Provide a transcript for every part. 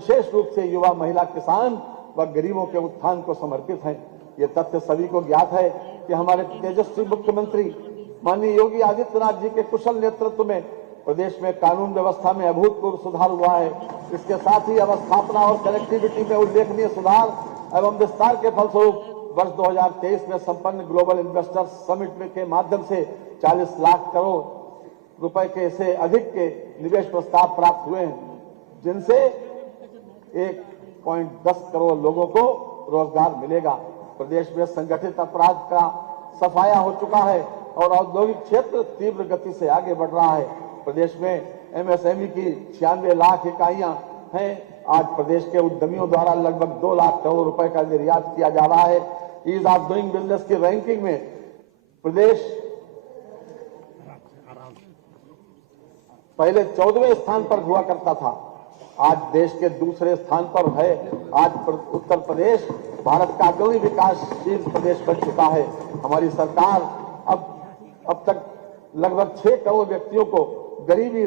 विशेष रूप से युवा, महिला, किसान व गरीबों के उत्थान को समर्पित हैं। ये तथ्य सभी को ज्ञात है कि हमारे तेजस्वी मुख्यमंत्री माननीय योगी आदित्यनाथ जी के कुशल नेतृत्व में प्रदेश में कानून व्यवस्था में अभूतपूर्व सुधार हुआ है। इसके साथ ही अवस्थापना और कनेक्टिविटी में उल्लेखनीय सुधार एवं विस्तार के फलस्वरूप वर्ष 2023 में संपन्न ग्लोबल इन्वेस्टर्स समिट के माध्यम से 40 लाख करोड़ रुपए के से अधिक के निवेश प्रस्ताव प्राप्त हुए हैं, जिनसे 1.10 करोड़ लोगों को रोजगार मिलेगा। प्रदेश में संगठित अपराध का सफाया हो चुका है और औद्योगिक क्षेत्र तीव्र गति से आगे बढ़ रहा है। प्रदेश में एमएसएमई की 96 लाख इकाइयां हैं। आज प्रदेश के उद्यमियों द्वारा लगभग 2 लाख करोड़ रुपए का निर्यात किया जा रहा है। ईज ऑफ डूइंग बिजनेस की रैंकिंग में प्रदेश पहले 14वें स्थान पर हुआ करता था, आज देश के दूसरे स्थान पर है। आज उत्तर प्रदेश भारत का अग्रणी विकासशील प्रदेश बन चुका है। हमारी सरकार अब तक लगभग 6 करोड़ व्यक्तियों को गरीबी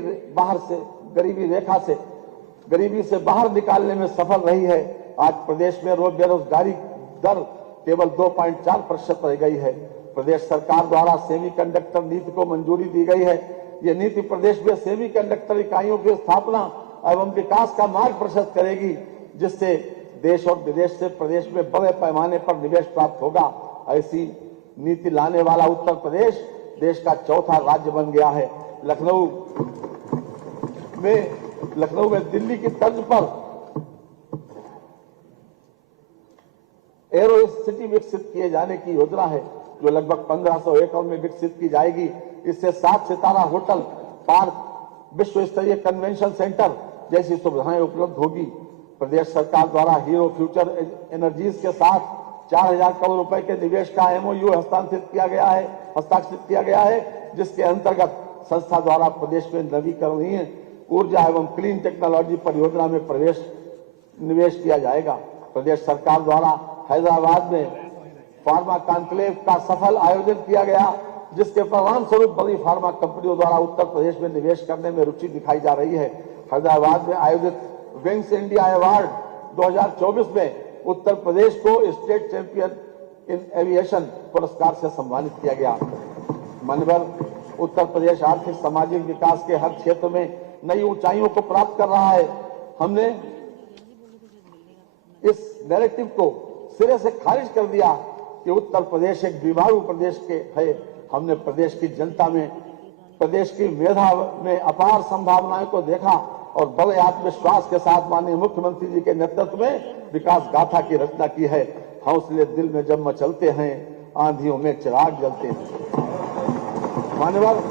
से बाहर निकालने में सफल रही है। आज प्रदेश में बेरोजगारी दर केवल 2.4% रह गई है। प्रदेश सरकार द्वारा सेमीकंडक्टर नीति को मंजूरी दी गई है। ये नीति प्रदेश में सेमीकंडक्टर इकाइयों की स्थापना एवं विकास का मार्ग प्रशस्त करेगी, जिससे देश और विदेश से प्रदेश में बड़े पैमाने पर निवेश प्राप्त होगा। ऐसी नीति लाने वाला उत्तर प्रदेश देश का चौथा राज्य बन गया है। लखनऊ में दिल्ली की तर्ज पर एरो सिटी विकसित किए जाने की योजना है, जो लगभग 1500 एकड़ में विकसित की जाएगी। इससे 7 सितारा होटल, पार्क, विश्व स्तरीय कन्वेंशन सेंटर जैसी सुविधाएं उपलब्ध होगी। प्रदेश सरकार द्वारा हीरो फ्यूचर एनर्जीज के साथ 4000 करोड़ रुपए के निवेश का एमओयू हस्ताक्षरित किया गया है, जिसके अंतर्गत संस्था द्वारा प्रदेश में नवीकरणीय ऊर्जा एवं क्लीन टेक्नोलॉजी परियोजना में निवेश किया जाएगा। प्रदेश सरकार द्वारा हैदराबाद में फार्मा कॉन्क्लेव का सफल आयोजन किया गया, जिसके परिणाम स्वरूप बड़ी फार्मा कंपनियों द्वारा उत्तर प्रदेश में निवेश करने में रुचि दिखाई जा रही है। हैदराबाद में आयोजित विंग्स इंडिया अवार्ड 2024 में उत्तर प्रदेश को स्टेट चैंपियन इन एविएशन पुरस्कार से सम्मानित किया गया। माननीय उत्तर प्रदेश आर्थिक सामाजिक विकास के हर क्षेत्र में नई ऊंचाइयों को प्राप्त कर रहा है। हमने इस नैरेटिव को सिरे से खारिज कर दिया कि उत्तर प्रदेश एक बीमारू प्रदेश है। हमने प्रदेश की जनता में, प्रदेश की मेधा में अपार संभावनाओं को देखा और बड़े आत्मविश्वास के साथ माननीय मुख्यमंत्री जी के नेतृत्व में विकास गाथा की रचना की है। हौसले दिल में जब मचलते हैं, आंधियों में चिराग जलते हैं। मान्यवर,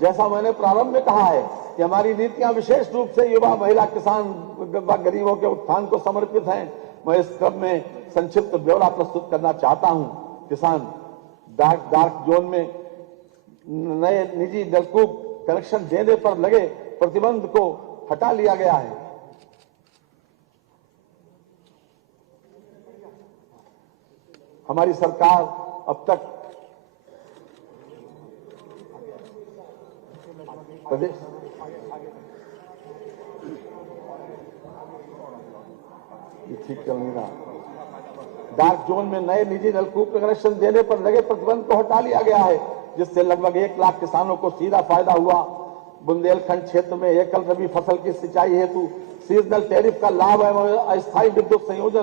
जैसा मैंने प्रारंभ में कहा है कि हमारी नीतियां विशेष रूप से युवा, महिला, किसान व गरीबों के उत्थान को समर्पित हैं। मैं इस क्रम में संक्षिप्त ब्यौरा प्रस्तुत करना चाहता हूं। किसान डार्क जोन में नए निजी नलकूप कनेक्शन देने पर लगे प्रतिबंध को हटा लिया गया है। हमारी सरकार अब तक प्रदेश ठीक चल नहीं रहा। डार्क जोन में नए निजी नलकूप कनेक्शन देने पर लगे प्रतिबंध को हटा लिया गया है, जिससे लगभग 1 लाख किसानों को सीधा फायदा हुआ। बुंदेलखंड क्षेत्र में एकल रबी फसल की सिंचाई हेतु सीजनल टैरिफ का लाभ एवं अस्थायी विद्युत संयोजन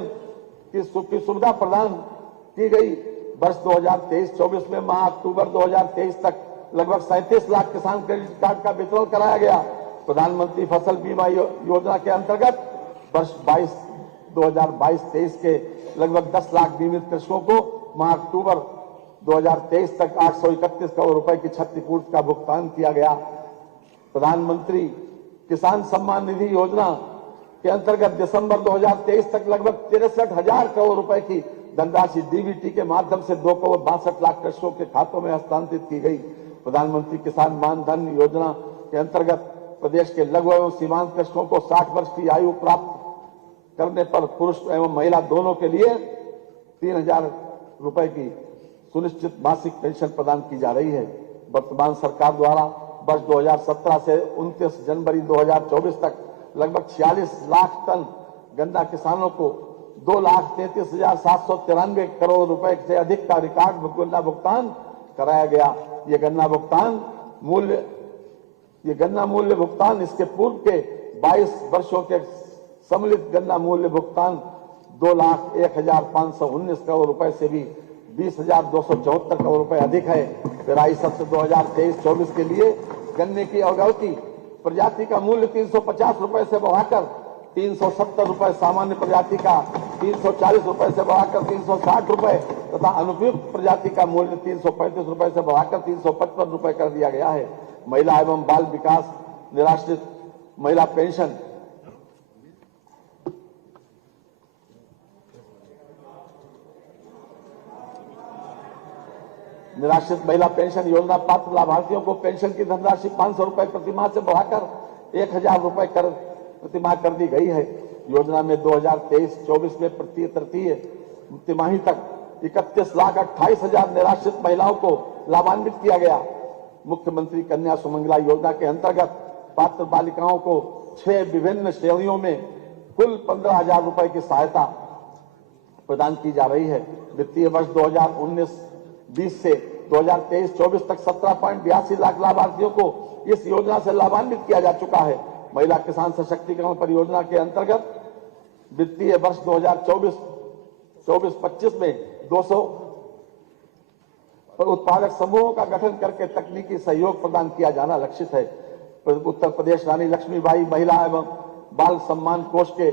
की सुविधा प्रदान की गई। वर्ष 2023-24 में माह अक्टूबर 2023 तक लगभग 37 लाख किसान क्रेडिट कार्ड का वितरण कराया गया। प्रधानमंत्री फसल बीमा योजना के अंतर्गत वर्ष 2022-23 के लगभग 10 लाख बीमित कृषकों को माह अक्टूबर 2023 तक 831 करोड़ रुपए की क्षतिपूर्ति का भुगतान किया गया। प्रधानमंत्री किसान सम्मान निधि योजना के अंतर्गत दिसंबर 2023 तक लगभग 63,000 करोड़ रुपए की धनराशि डीबीटी के माध्यम से 2 करोड़ 62 लाख कृषकों के खातों में हस्तांतरित की गई। प्रधानमंत्री किसान मान धन योजना के अंतर्गत प्रदेश के लघु एवं सीमांत कृषकों को 60 वर्ष की आयु प्राप्त करने पर पुरुष एवं महिला दोनों के लिए 3,000 रुपए की सुनिश्चित मासिक पेंशन प्रदान की जा रही है। वर्तमान सरकार द्वारा वर्ष 2017 से 29 जनवरी 2024 तक लगभग 46 लाख टन गन्ना किसानों को 2,33,793 करोड़ रुपए से अधिक का रिकॉर्ड गन्ना भुगतान कराया गया। ये गन्ना मूल्य भुगतान इसके पूर्व के 22 वर्षों के सम्मिलित गन्ना मूल्य भुगतान 2,01,519 करोड़ रुपए से भी 20,274 करोड़ रुपए अधिक है। पेराई सत्र 2023-24 के लिए गन्ने की अवगौती प्रजाति का मूल्य 350 रुपए से बढ़ाकर 370 रुपए, सामान्य प्रजाति का 340 रुपए से बढ़ाकर 360 रुपए तथा अनुपयुक्त प्रजाति का मूल्य 335 रुपए से बढ़ाकर 355 रुपए कर दिया गया है। महिला एवं बाल विकास निराश्रित महिला पेंशन योजना पात्र लाभार्थियों को पेंशन की धनराशि 500 रुपए प्रतिमाह से बढ़ाकर 1,000 रुपए प्रतिमाह कर दी गई है। योजना में 2023-24 में प्रति तृतीय तिमाही तक 31,28,000 निराश्रित महिलाओं को लाभान्वित किया गया। मुख्यमंत्री कन्या सुमंगला योजना के अंतर्गत पात्र बालिकाओं को 6 विभिन्न श्रेणियों में कुल 15,000 रुपए की सहायता प्रदान की जा रही है। वित्तीय वर्ष 2019-20 से 2023-24 तक 17.82 लाख लाभार्थियों को इस योजना से लाभान्वित किया जा चुका है। महिला किसान सशक्तिकरण परियोजना के अंतर्गत वित्तीय वर्ष 2024-25 में 200 उत्पादक समूहों का गठन करके तकनीकी सहयोग प्रदान किया जाना लक्षित है। उत्तर प्रदेश रानी लक्ष्मीबाई महिला एवं बाल सम्मान कोष के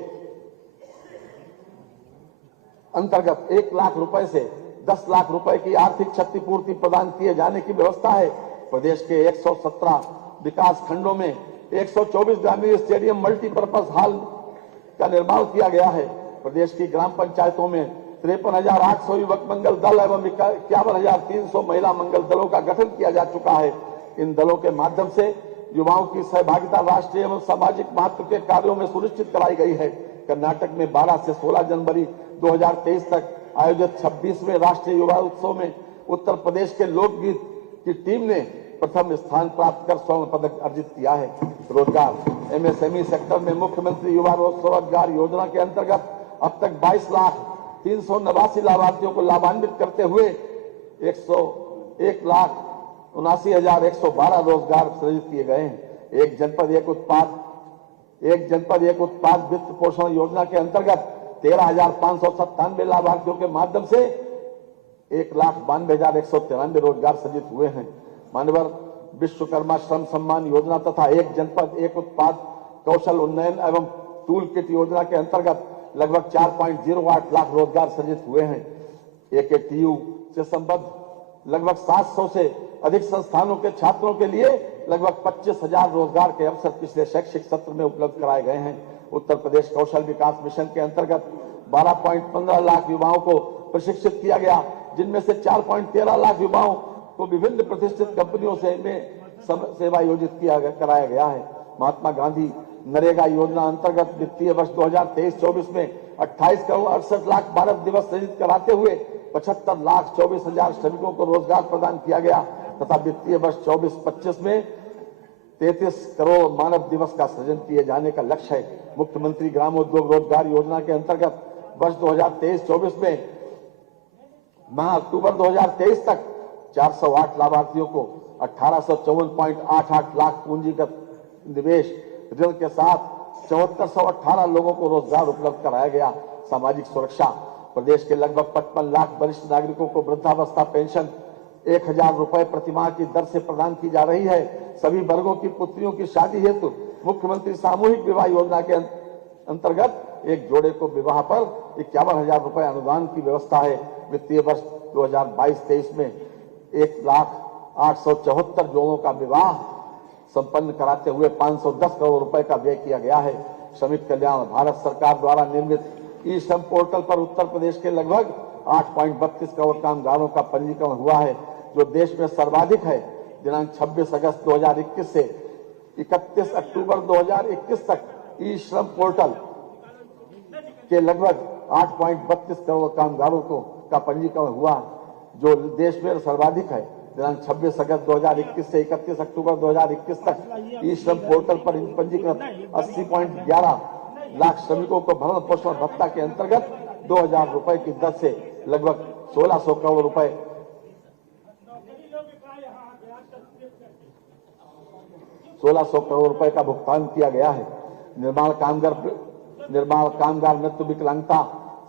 अंतर्गत 1 लाख रुपए से 10 लाख रुपए की आर्थिक क्षतिपूर्ति प्रदान किए जाने की व्यवस्था है। प्रदेश के 117 विकास खंडों में 124 ग्रामीण स्टेडियम मल्टीपर्पज हॉल का निर्माण किया गया है। प्रदेश की ग्राम पंचायतों में 53,800 युवक मंगल दल एवं 51,300 महिला मंगल दलों का गठन किया जा चुका है। इन दलों के माध्यम से युवाओं की सहभागिता राष्ट्रीय एवं सामाजिक महत्व के कार्यों में सुनिश्चित कराई गई है। कर्नाटक में 12 से 16 जनवरी 2023 तक आयोजित 26वें राष्ट्रीय युवा उत्सव में उत्तर प्रदेश के लोकगीत की टीम ने प्रथम स्थान प्राप्त कर स्वर्ण पदक अर्जित किया है। रोजगार एमएसएमई सेक्टर में मुख्यमंत्री युवा स्वरोजगार योजना के अंतर्गत अब तक 22,389 लाभार्थियों को लाभान्वित करते हुए 1,79,112 रोजगार सृजित किए गए हैं। एक जनपद एक उत्पाद वित्त पोषण योजना के अंतर्गत 13,597 लाभार्थियों के माध्यम से 1,92,193 रोजगार सृजित हुए हैं। मान्यवर विश्वकर्मा श्रम सम्मान योजना तथा एक जनपद एक उत्पाद कौशल उन्नयन एवं टूल किट योजना के अंतर्गत लगभग 4.08 लाख रोजगार सृजित हुए हैं। AKTU से संबद्ध लगभग 700 से अधिक संस्थानों के छात्रों के लिए लगभग 25,000 रोजगार के अवसर पिछले शैक्षिक सत्र में उपलब्ध कराए गए हैं। उत्तर प्रदेश कौशल विकास मिशन के अंतर्गत 12.15 लाख युवाओं को प्रशिक्षित किया गया, जिनमें से 4.13 लाख युवाओं को विभिन्न प्रतिष्ठित कंपनियों से सेवा योजित कराया गया है। महात्मा गांधी नरेगा योजना अंतर्गत वित्तीय वर्ष 2023-24 में 28 करोड़ 68 लाख भारत दिवस सृजित कराते हुए 75,24,000 श्रमिकों को रोजगार प्रदान किया गया तथा वित्तीय वर्ष 24-25 में 33 करोड़ मानव दिवस का सृजन किए जाने का लक्ष्य है। मुख्यमंत्री ग्रामोद्योग रोजगार योजना के अंतर्गत वर्ष 2023-24 में माह अक्टूबर 2023 तक 408 लाभार्थियों को 1854.88 लाख पूंजीगत निवेश ऋण के साथ 7418 लोगों को रोजगार उपलब्ध कराया गया। सामाजिक सुरक्षा प्रदेश के लगभग 55 लाख वरिष्ठ नागरिकों को वृद्धावस्था पेंशन 1,000 रुपए प्रतिमाह की दर से प्रदान की जा रही है। सभी वर्गों की पुत्रियों की शादी हेतु मुख्यमंत्री सामूहिक विवाह योजना के अंतर्गत एक जोड़े को विवाह पर 51,000 रुपए अनुदान की व्यवस्था है। वित्तीय वर्ष 2022-23 में 1,08,74 जोड़ों का विवाह संपन्न कराते हुए 510 करोड़ रुपए का व्यय किया गया है। श्रमिक कल्याण भारत सरकार द्वारा निर्मित ई श्रम पोर्टल पर उत्तर प्रदेश के लगभग 8.32 करोड़ कामगारों का पंजीकरण हुआ है, जो देश में सर्वाधिक है। दिनांक 26 अगस्त 2021 से 31 अक्टूबर 2021 तक ई श्रम पोर्टल के लगभग 8.32 करोड़ कामगारों का पंजीकरण हुआ, जो देश में सर्वाधिक है। दिनांक 26 अगस्त 2021 से 31 अक्टूबर 2021 तक ई श्रम पोर्टल पर पंजीकृत 80.11 लाख श्रमिकों को भरण पोषण भत्ता के अंतर्गत 2,000 रुपए की दर से लगभग 1,600 करोड़ रुपए 1,600 करोड़ रुपए का भुगतान किया गया है। निर्माण कामगार मृत्यु विकलांगता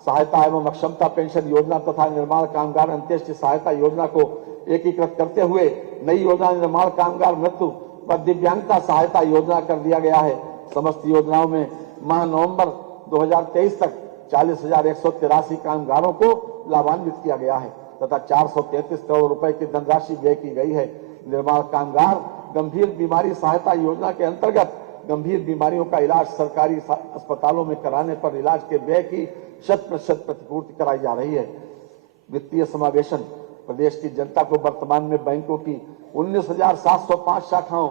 सहायता एवं अक्षमता पेंशन योजना तथा निर्माण कामगार अंत्येष्टि सहायता योजना को एकीकृत करते हुए नई योजना निर्माण कामगार मृत्यु व दिव्यांगता सहायता योजना कर दिया गया है। समस्त योजनाओं में माह नवंबर 2023 तक 40,183 कामगारों को लाभान्वित किया गया है तथा 433 करोड़ रुपए की धनराशि व्यय की गई है। निर्माण कामगार गंभीर बीमारी सहायता योजना के अंतर्गत गंभीर बीमारियों का इलाज सरकारी अस्पतालों में कराने पर इलाज के व्यय की 100% प्रतिपूर्ति कराई जा रही है। वित्तीय समावेशन प्रदेश की जनता को वर्तमान में बैंकों की 19,705 शाखाओं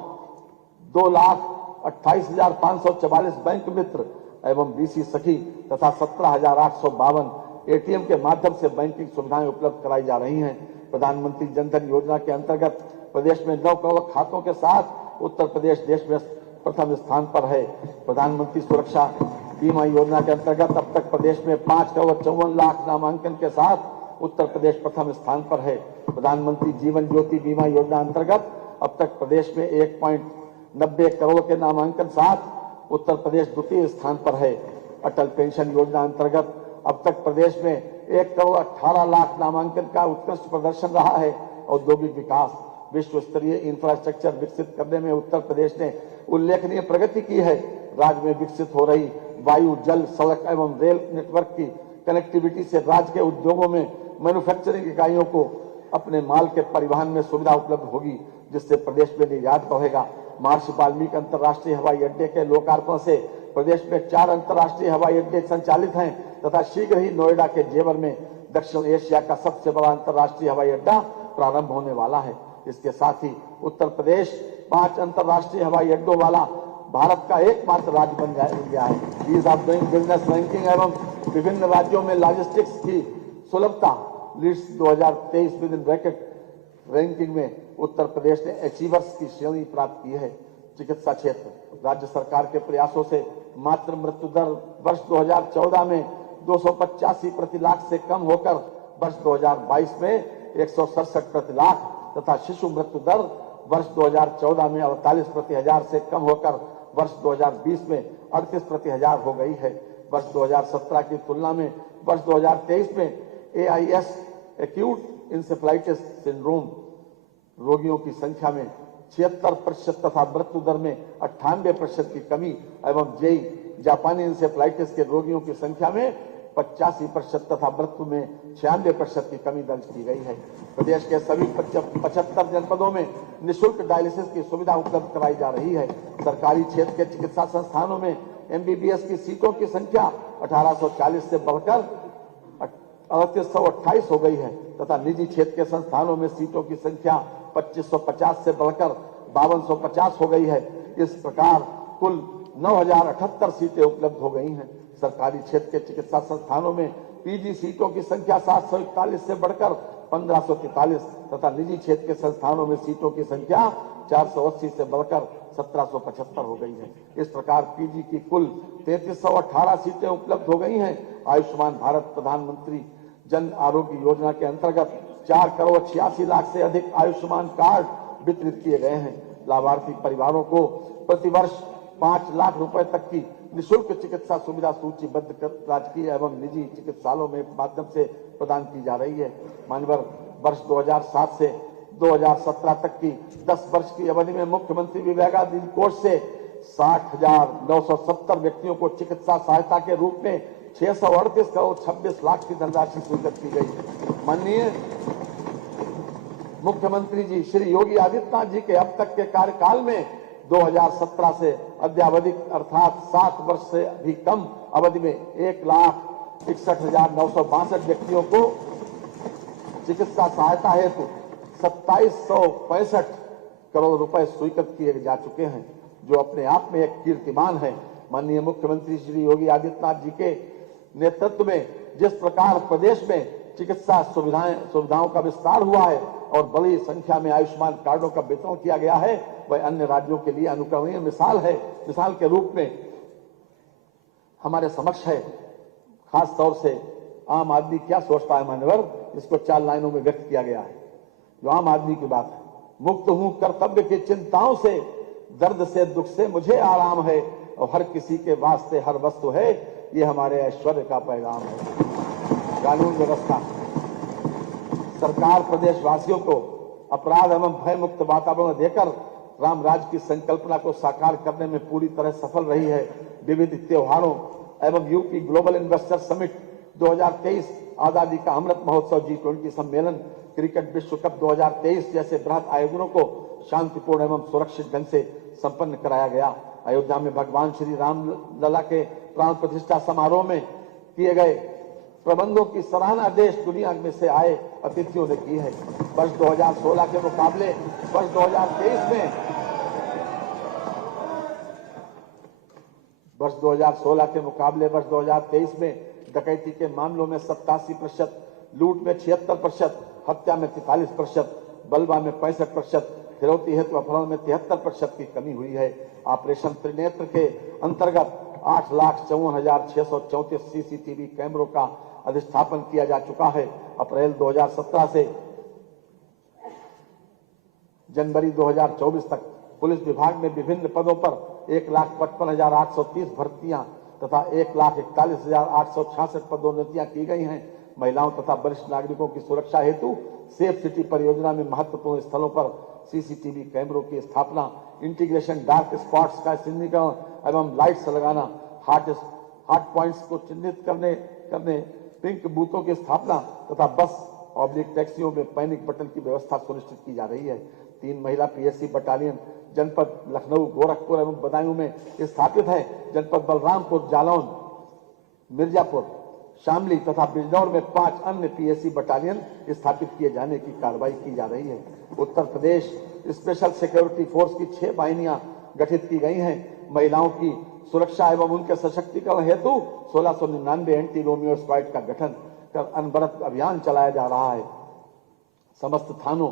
2,28,544 बैंक मित्र एवं बीसी सखी तथा 17,852 एटीएम के माध्यम से बैंकिंग सुविधाएं उपलब्ध कराई जा रही हैं। प्रधानमंत्री जनधन योजना के अंतर्गत प्रदेश में 9 करोड़ खातों के साथ उत्तर प्रदेश देश में प्रथम स्थान पर है। प्रधानमंत्री सुरक्षा बीमा योजना के अंतर्गत अब तक प्रदेश में 5 करोड़ 54 लाख नामांकन के साथ उत्तर प्रदेश प्रथम स्थान पर है। प्रधानमंत्री जीवन ज्योति बीमा योजना अंतर्गत अब तक प्रदेश में 1.90 करोड़ के नामांकन साथ उत्तर प्रदेश द्वितीय स्थान पर है। अटल पेंशन योजना अंतर्गत अब तक प्रदेश में 1 करोड़ 18 लाख नामांकन का उत्कृष्ट प्रदर्शन रहा है। औद्योगिक विकास विश्व स्तरीय इंफ्रास्ट्रक्चर विकसित करने में उत्तर प्रदेश ने उल्लेखनीय प्रगति की है। राज्य में विकसित हो रही वायु जल सड़क एवं रेल नेटवर्क की कनेक्टिविटी से राज्य के उद्योगों में मैन्युफैक्चरिंग इकाइयों को अपने माल के परिवहन में सुविधा उपलब्ध होगी, जिससे प्रदेश में निर्यात बढ़ेगा। महर्षि वाल्मीकि अंतर्राष्ट्रीय हवाई अड्डे के लोकार्पण से प्रदेश में 4 अंतर्राष्ट्रीय हवाई अड्डे संचालित हैं तथा शीघ्र ही नोएडा के जेवर में दक्षिण एशिया का सबसे बड़ा अंतर्राष्ट्रीय हवाई अड्डा प्रारंभ होने वाला है। इसके साथ ही उत्तर प्रदेश 5 अंतर्राष्ट्रीय हवाई अड्डों वाला भारत का एकमात्र राज्य बन गया है। Ease of doing business ranking एवं विभिन्न राज्यों में लॉजिस्टिक्स की सुलभता LEADS 2023 with in bracket ranking में उत्तर प्रदेश ने अचीवर्स की श्रेणी प्राप्त की है। चिकित्सा क्षेत्र राज्य सरकार के प्रयासों से मातृ मृत्यु दर वर्ष 2014 में 285 प्रति लाख से कम होकर वर्ष 2022 में 167 प्रति लाख तथा शिशु मृत्यु दर वर्ष 2014 में 48 प्रति हजार से कम होकर वर्ष 2020 में 38 प्रति हजार हो गई है। वर्ष 2017 की तुलना में वर्ष 2023 में AIS एक्यूट इंसेफ्लाइटिस सिंड्रोम रोगियों की संख्या में 76% तथा मृत्यु दर में 98% की कमी एवं जेई जापानी इंसेफ्लाइटिस के रोगियों की संख्या में 85% तथा मृत्यु में 96% की कमी दर्ज की गई है। प्रदेश के सभी 75 जनपदों में निःशुल्क डायलिसिस की सुविधा उपलब्ध कराई जा रही है। सरकारी क्षेत्र के चिकित्सा संस्थानों में MBBS की सीटों की संख्या 1840 से बढ़कर 3828 हो गई है तथा निजी क्षेत्र के संस्थानों में सीटों की संख्या 2550 से बढ़कर 5250 हो गई है। इस प्रकार कुल 9078 सीटें उपलब्ध हो गई हैं। सरकारी क्षेत्र के चिकित्सा संस्थानों में PG सीटों की संख्या 741 से बढ़कर 1543 तथा निजी क्षेत्र के संस्थानों में सीटों की संख्या 480 से बढ़कर 1775 हो गई है। इस प्रकार PG की कुल 3318 सीटें उपलब्ध हो गई हैं। आयुष्मान भारत प्रधानमंत्री जन आरोग्य योजना के अंतर्गत 4 करोड़ 86 लाख से अधिक आयुष्मान कार्ड वितरित किए गए हैं। लाभार्थी परिवारों को प्रतिवर्ष 5 लाख रुपए तक की निःशुल्क चिकित्सा सुविधा सूचीबद्ध कर राजकीय एवं निजी चिकित्सालयों में माध्यम से प्रदान की जा रही है। मानवर वर्ष 2007 से 2017 तक की 10 वर्ष की अवधि में मुख्यमंत्री विवेकाधीन कोष से 60,970 व्यक्तियों को चिकित्सा सहायता के रूप में 638 करोड़ 26 लाख की धनराशि स्वीकृत की गई। माननीय मुख्यमंत्री जी श्री योगी आदित्यनाथ जी के अब तक के कार्यकाल में 2017 से अद्यावधिक अर्थात 7 वर्ष से भी कम अवधि में 1,61,962 व्यक्तियों को चिकित्सा सहायता हेतु 2765 करोड़ रुपए स्वीकृत किए जा चुके हैं, जो अपने आप में एक कीर्तिमान है। माननीय मुख्यमंत्री श्री योगी आदित्यनाथ जी के नेतृत्व में जिस प्रकार प्रदेश में चिकित्सा सुविधाओं का विस्तार हुआ है और बड़ी संख्या में आयुष्मान कार्डों का वितरण किया गया है, वह अन्य राज्यों के लिए अनुकरणीय मिसाल है। मिसाल के रूप में हमारे समक्ष है, खास तौर से आम आदमी क्या सोचता है मान्यवर, इसको 4 लाइनों में व्यक्त किया गया है। जो आम आदमी की बात है, मुक्त हूं कर्तव्य की चिंताओं से, दर्द से दुख से मुझे आराम है, और हर किसी के वास्ते हर वस्तु है, ये हमारे ऐश्वर्य का पैगाम है। कानून व्यवस्था, सरकार प्रदेशवासियों को अपराध एवं भय मुक्त वातावरण देकर राम राज्य की संकल्पना को साकार करने में पूरी तरह सफल रही है। विविध त्योहारों एवं यूपी ग्लोबल इन्वेस्टर समिट 2023, आजादी का अमृत महोत्सव, G20 सम्मेलन, क्रिकेट विश्व कप 2023 जैसे बृहत आयोजनों को शांतिपूर्ण एवं सुरक्षित ढंग से संपन्न कराया गया। अयोध्या में भगवान श्री राम लला के प्राण प्रतिष्ठा समारोह में किए गए प्रबंधों की सराहना देश दुनिया में से आए अतिथियों ने की है। वर्ष 2016 के मुकाबले वर्ष 2023 में डकैती के मामलों में 87%, लूट में 76%, हत्या में 43%, बलवा में 65%, फिरौती हेतु अपहरण में 73% की कमी हुई है। ऑपरेशन त्रिनेत्र के अंतर्गत 8,54,634 सीसीटीवी कैमरों का अधिष्ठापन किया जा चुका है। अप्रैल 2017 से जनवरी 2024 तक पुलिस विभाग में विभिन्न पदों पर 1,55,830 भर्तियां तथा 1,41,866 पदोन्नतियां की गई हैं। महिलाओं तथा वरिष्ठ नागरिकों की सुरक्षा हेतु सेफ सिटी परियोजना में महत्वपूर्ण स्थलों पर सीसीटीवी कैमरों की स्थापना, इंटीग्रेशन, डार्क स्पॉट्स का चिन्हीकरण एवं लाइट्स लगाना, हॉट पॉइंट्स को चिन्हित करने पिंक बूथों की स्थापना तथा बस ऑब्लिक टैक्सियों में पैनिक बटन की व्यवस्था सुनिश्चित की जा रही है। 3 महिला पीएससी बटालियन जनपद लखनऊ, गोरखपुर एवं बदायूं में स्थापित है। जनपद बलरामपुर, जालौन, मिर्जापुर, शामली तथा बिजनौर में 5 अन्य पीएससी बटालियन स्थापित किए जाने की कार्रवाई की जा रही है। Uttar Pradesh special security force की 6 वाहिनियां गठित की गई हैं। महिलाओं की सुरक्षा एवं उनके सशक्तिकरण हेतु 1699 एंटी रोमियो स्क्वाड का गठन कर अनवरत अभियान चलाया जा रहा है। समस्त थानों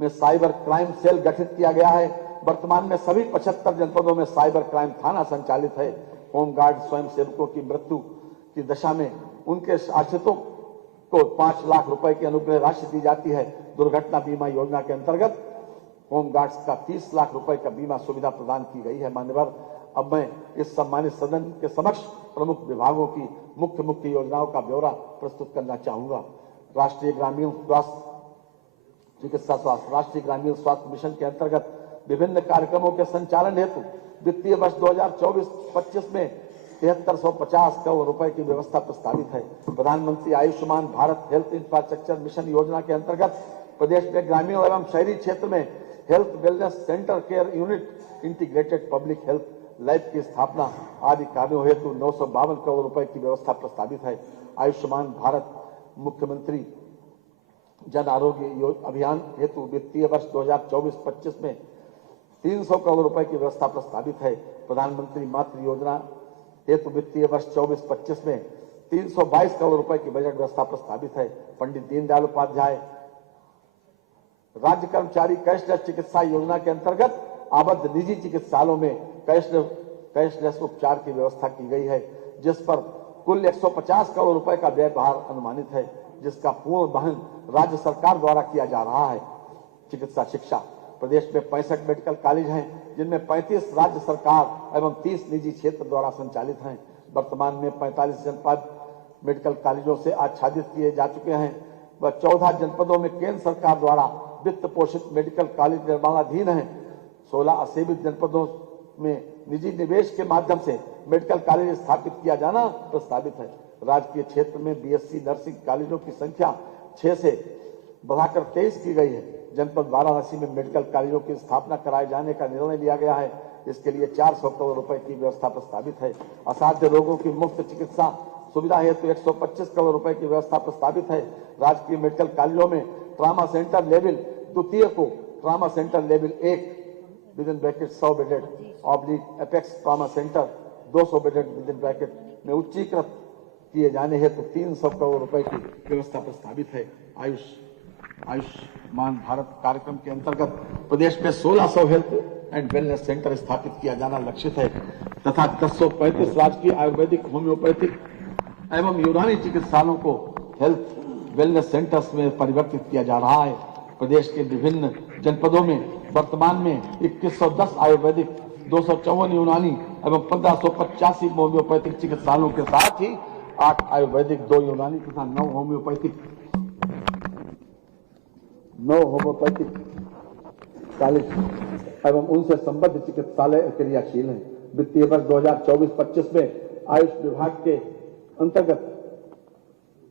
में साइबर क्राइम सेल गठित किया गया है। वर्तमान में सभी 75 जनपदों में साइबर क्राइम थाना संचालित है। होमगार्ड स्वयं सेवकों की मृत्यु की दशा में उनके आश्रितों को 5 लाख रुपए की अनुग्रह राशि दी जाती है। दुर्घटना बीमा योजना के अंतर्गत होमगार्ड्स का 30 लाख रुपए का बीमा सुविधा प्रदान की गई है। मान्यवर, अब मैं इस सम्मानित सदन के समक्ष प्रमुख विभागों की मुख्य योजनाओं का ब्यौरा प्रस्तुत करना चाहूंगा। राष्ट्रीय ग्रामीण स्वास्थ्य मिशन के अंतर्गत विभिन्न कार्यक्रमों के संचालन हेतु वित्तीय वर्ष 2024-25 में 7350 करोड़ रुपए की व्यवस्था प्रस्तावित है। प्रधानमंत्री Ayushman Bharat health infrastructure mission योजना के अंतर्गत प्रदेश में ग्रामीण एवं शहरी क्षेत्र में health wellness centre, care unit, integrated public health lab की स्थापना आदि कार्यों हेतु 952 करोड़ रुपए की व्यवस्था प्रस्तावित है। आयुष्मान भारत मुख्यमंत्री जन आरोग्य अभियान हेतु वित्तीय वर्ष 2024-25 में 300 करोड़ रुपए की व्यवस्था प्रस्तावित है। प्रधानमंत्री मातृ योजना हेतु वित्तीय वर्ष 24-25 में 322 करोड़ रुपए की बजट व्यवस्था प्रस्तावित है। पंडित दीनदयाल उपाध्याय राज्य कर्मचारी कैशलेस चिकित्सा योजना के अंतर्गत आबद्ध निजी चिकित्सालयों में कैशलेस उपचार की व्यवस्था की गई है, जिस पर कुल 150 करोड़ रुपए का व्यय भार अनुमानित है, जिसका पूर्ण वहन राज्य सरकार द्वारा किया जा रहा है। चिकित्सा शिक्षा, प्रदेश में 65 मेडिकल कॉलेज हैं, जिनमें 35 राज्य सरकार एवं 30 निजी क्षेत्र द्वारा संचालित हैं। वर्तमान में 45 जनपद मेडिकल कॉलेजों से आच्छादित किए जा चुके हैं व 14 जनपदों में केंद्र सरकार द्वारा वित्त पोषित मेडिकल कॉलेज निर्माणाधीन है। 16 असेवित जनपदों में निजी निवेश के माध्यम से मेडिकल कॉलेज स्थापित किया जाना प्रस्तावित है। राजकीय क्षेत्र में बीएससी नर्सिंग कॉलेजों की संख्या 6 से बढ़ाकर 23 की गई है। जनपद वाराणसी में मेडिकल कॉलेजों की स्थापना कराए जाने का निर्णय लिया गया है। इसके लिए 400 करोड़ रुपए की व्यवस्था प्रस्तावित है। असाध्य रोगों की मुफ्त चिकित्सा सुविधा हेतु 125 करोड़ रुपए की व्यवस्था प्रस्तावित है। राजकीय मेडिकल कॉलेजों में ट्रामा सेंटर लेवल द्वितीय को trauma centre level 1 within bracket 100 bedded oblique apex trauma centre 200 bedded within bracket में उच्चीकृत किए जाने हेतु 300 करोड़ रुपए की व्यवस्था प्रस्तावित है। आयुष्मान भारत कार्यक्रम के अंतर्गत प्रदेश में 1600 हेल्थ एंड वेलनेस सेंटर स्थापित किया जाना लक्षित है तथा 1035 राजकीय आयुर्वेदिक, होम्योपैथिक एवं यूनानी चिकित्सालयों को हेल्थ वेलनेस सेंटर्स में परिवर्तित किया जा रहा है। प्रदेश के विभिन्न जनपदों में वर्तमान में 2110 आयुर्वेदिक, 254 यूनानी एवं 1585 होम्योपैथिक चिकित्सालयों के साथ ही 8 आयुर्वेदिक, 2 यूनानी तथा 9 होम्योपैथिक कॉलेज एवं उनसे संबद्ध चिकित्सालय क्रियाशील हैं। वित्तीय वर्ष 2024-25 में आयुष विभाग के अंतर्गत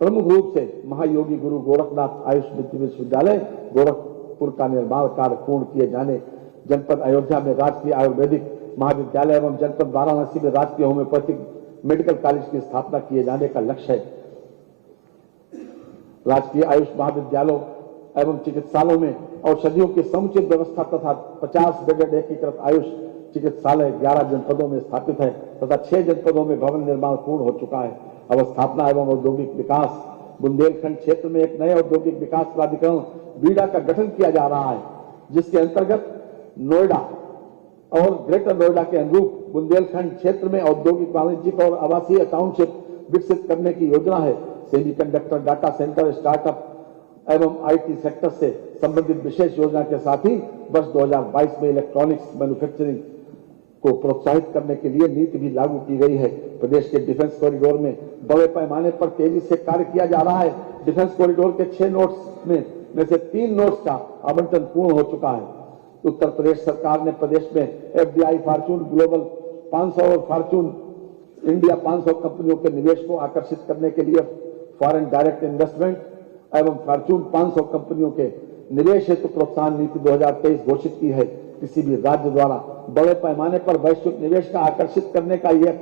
प्रमुख रूप से महायोगी गुरु गोरखनाथ आयुष विश्वविद्यालय गोरखपुर का निर्माण कार्य पूर्ण किए जाने, जनपद अयोध्या में राजकीय आयुर्वेदिक महाविद्यालय एवं जनपद वाराणसी में राजकीय होम्योपैथिक मेडिकल कॉलेज की स्थापना किए जाने का लक्ष्य है। राजकीय आयुष महाविद्यालयों एवं चिकित्सालयों में औषधियों की समुचित व्यवस्था तथा 50 बेडेड एकीकृत आयुष चिकित्सालय 11 जनपदों में स्थापित है तथा 6 जनपदों में भवन निर्माण पूर्ण हो चुका है। अवस्थापना एवं औद्योगिक विकास, बुंदेलखंड क्षेत्र में एक नए औद्योगिक विकास प्राधिकरण बीडा का गठन किया जा रहा है, जिसके अंतर्गत नोएडा और ग्रेटर नोएडा के अनुरूप बुंदेलखंड क्षेत्र में औद्योगिक, वाणिज्यिक और आवासीय टाउनशिप विकसित करने की योजना है। सेमीकंडक्टर, डाटा सेंटर, स्टार्टअप एवं आईटी सेक्टर से संबंधित विशेष योजना के साथ ही वर्ष 2022 में इलेक्ट्रॉनिक्स मैन्युफैक्चरिंग को प्रोत्साहित करने के लिए नीति भी लागू की गई है। प्रदेश के डिफेंस कॉरिडोर में बड़े पैमाने पर तेजी से कार्य किया जा रहा है। डिफेंस कॉरिडोर के 6 नोड्स में से 3 नोड्स का आवंटन पूर्ण हो चुका है। उत्तर प्रदेश सरकार ने प्रदेश में एफडीआई, फॉर्च्यून ग्लोबल 500 और फॉर्च्यून इंडिया 500 कंपनियों के निवेश को आकर्षित करने के लिए फॉरेन डायरेक्ट इन्वेस्टमेंट एवं फॉर्च्यून 500 कंपनियों के निवेश हेतु प्रोत्साहन नीति 2023 घोषित की है। किसी भी राज्य द्वारा बड़े पैमाने पर वैश्विक निवेश का आकर्षित करने का यह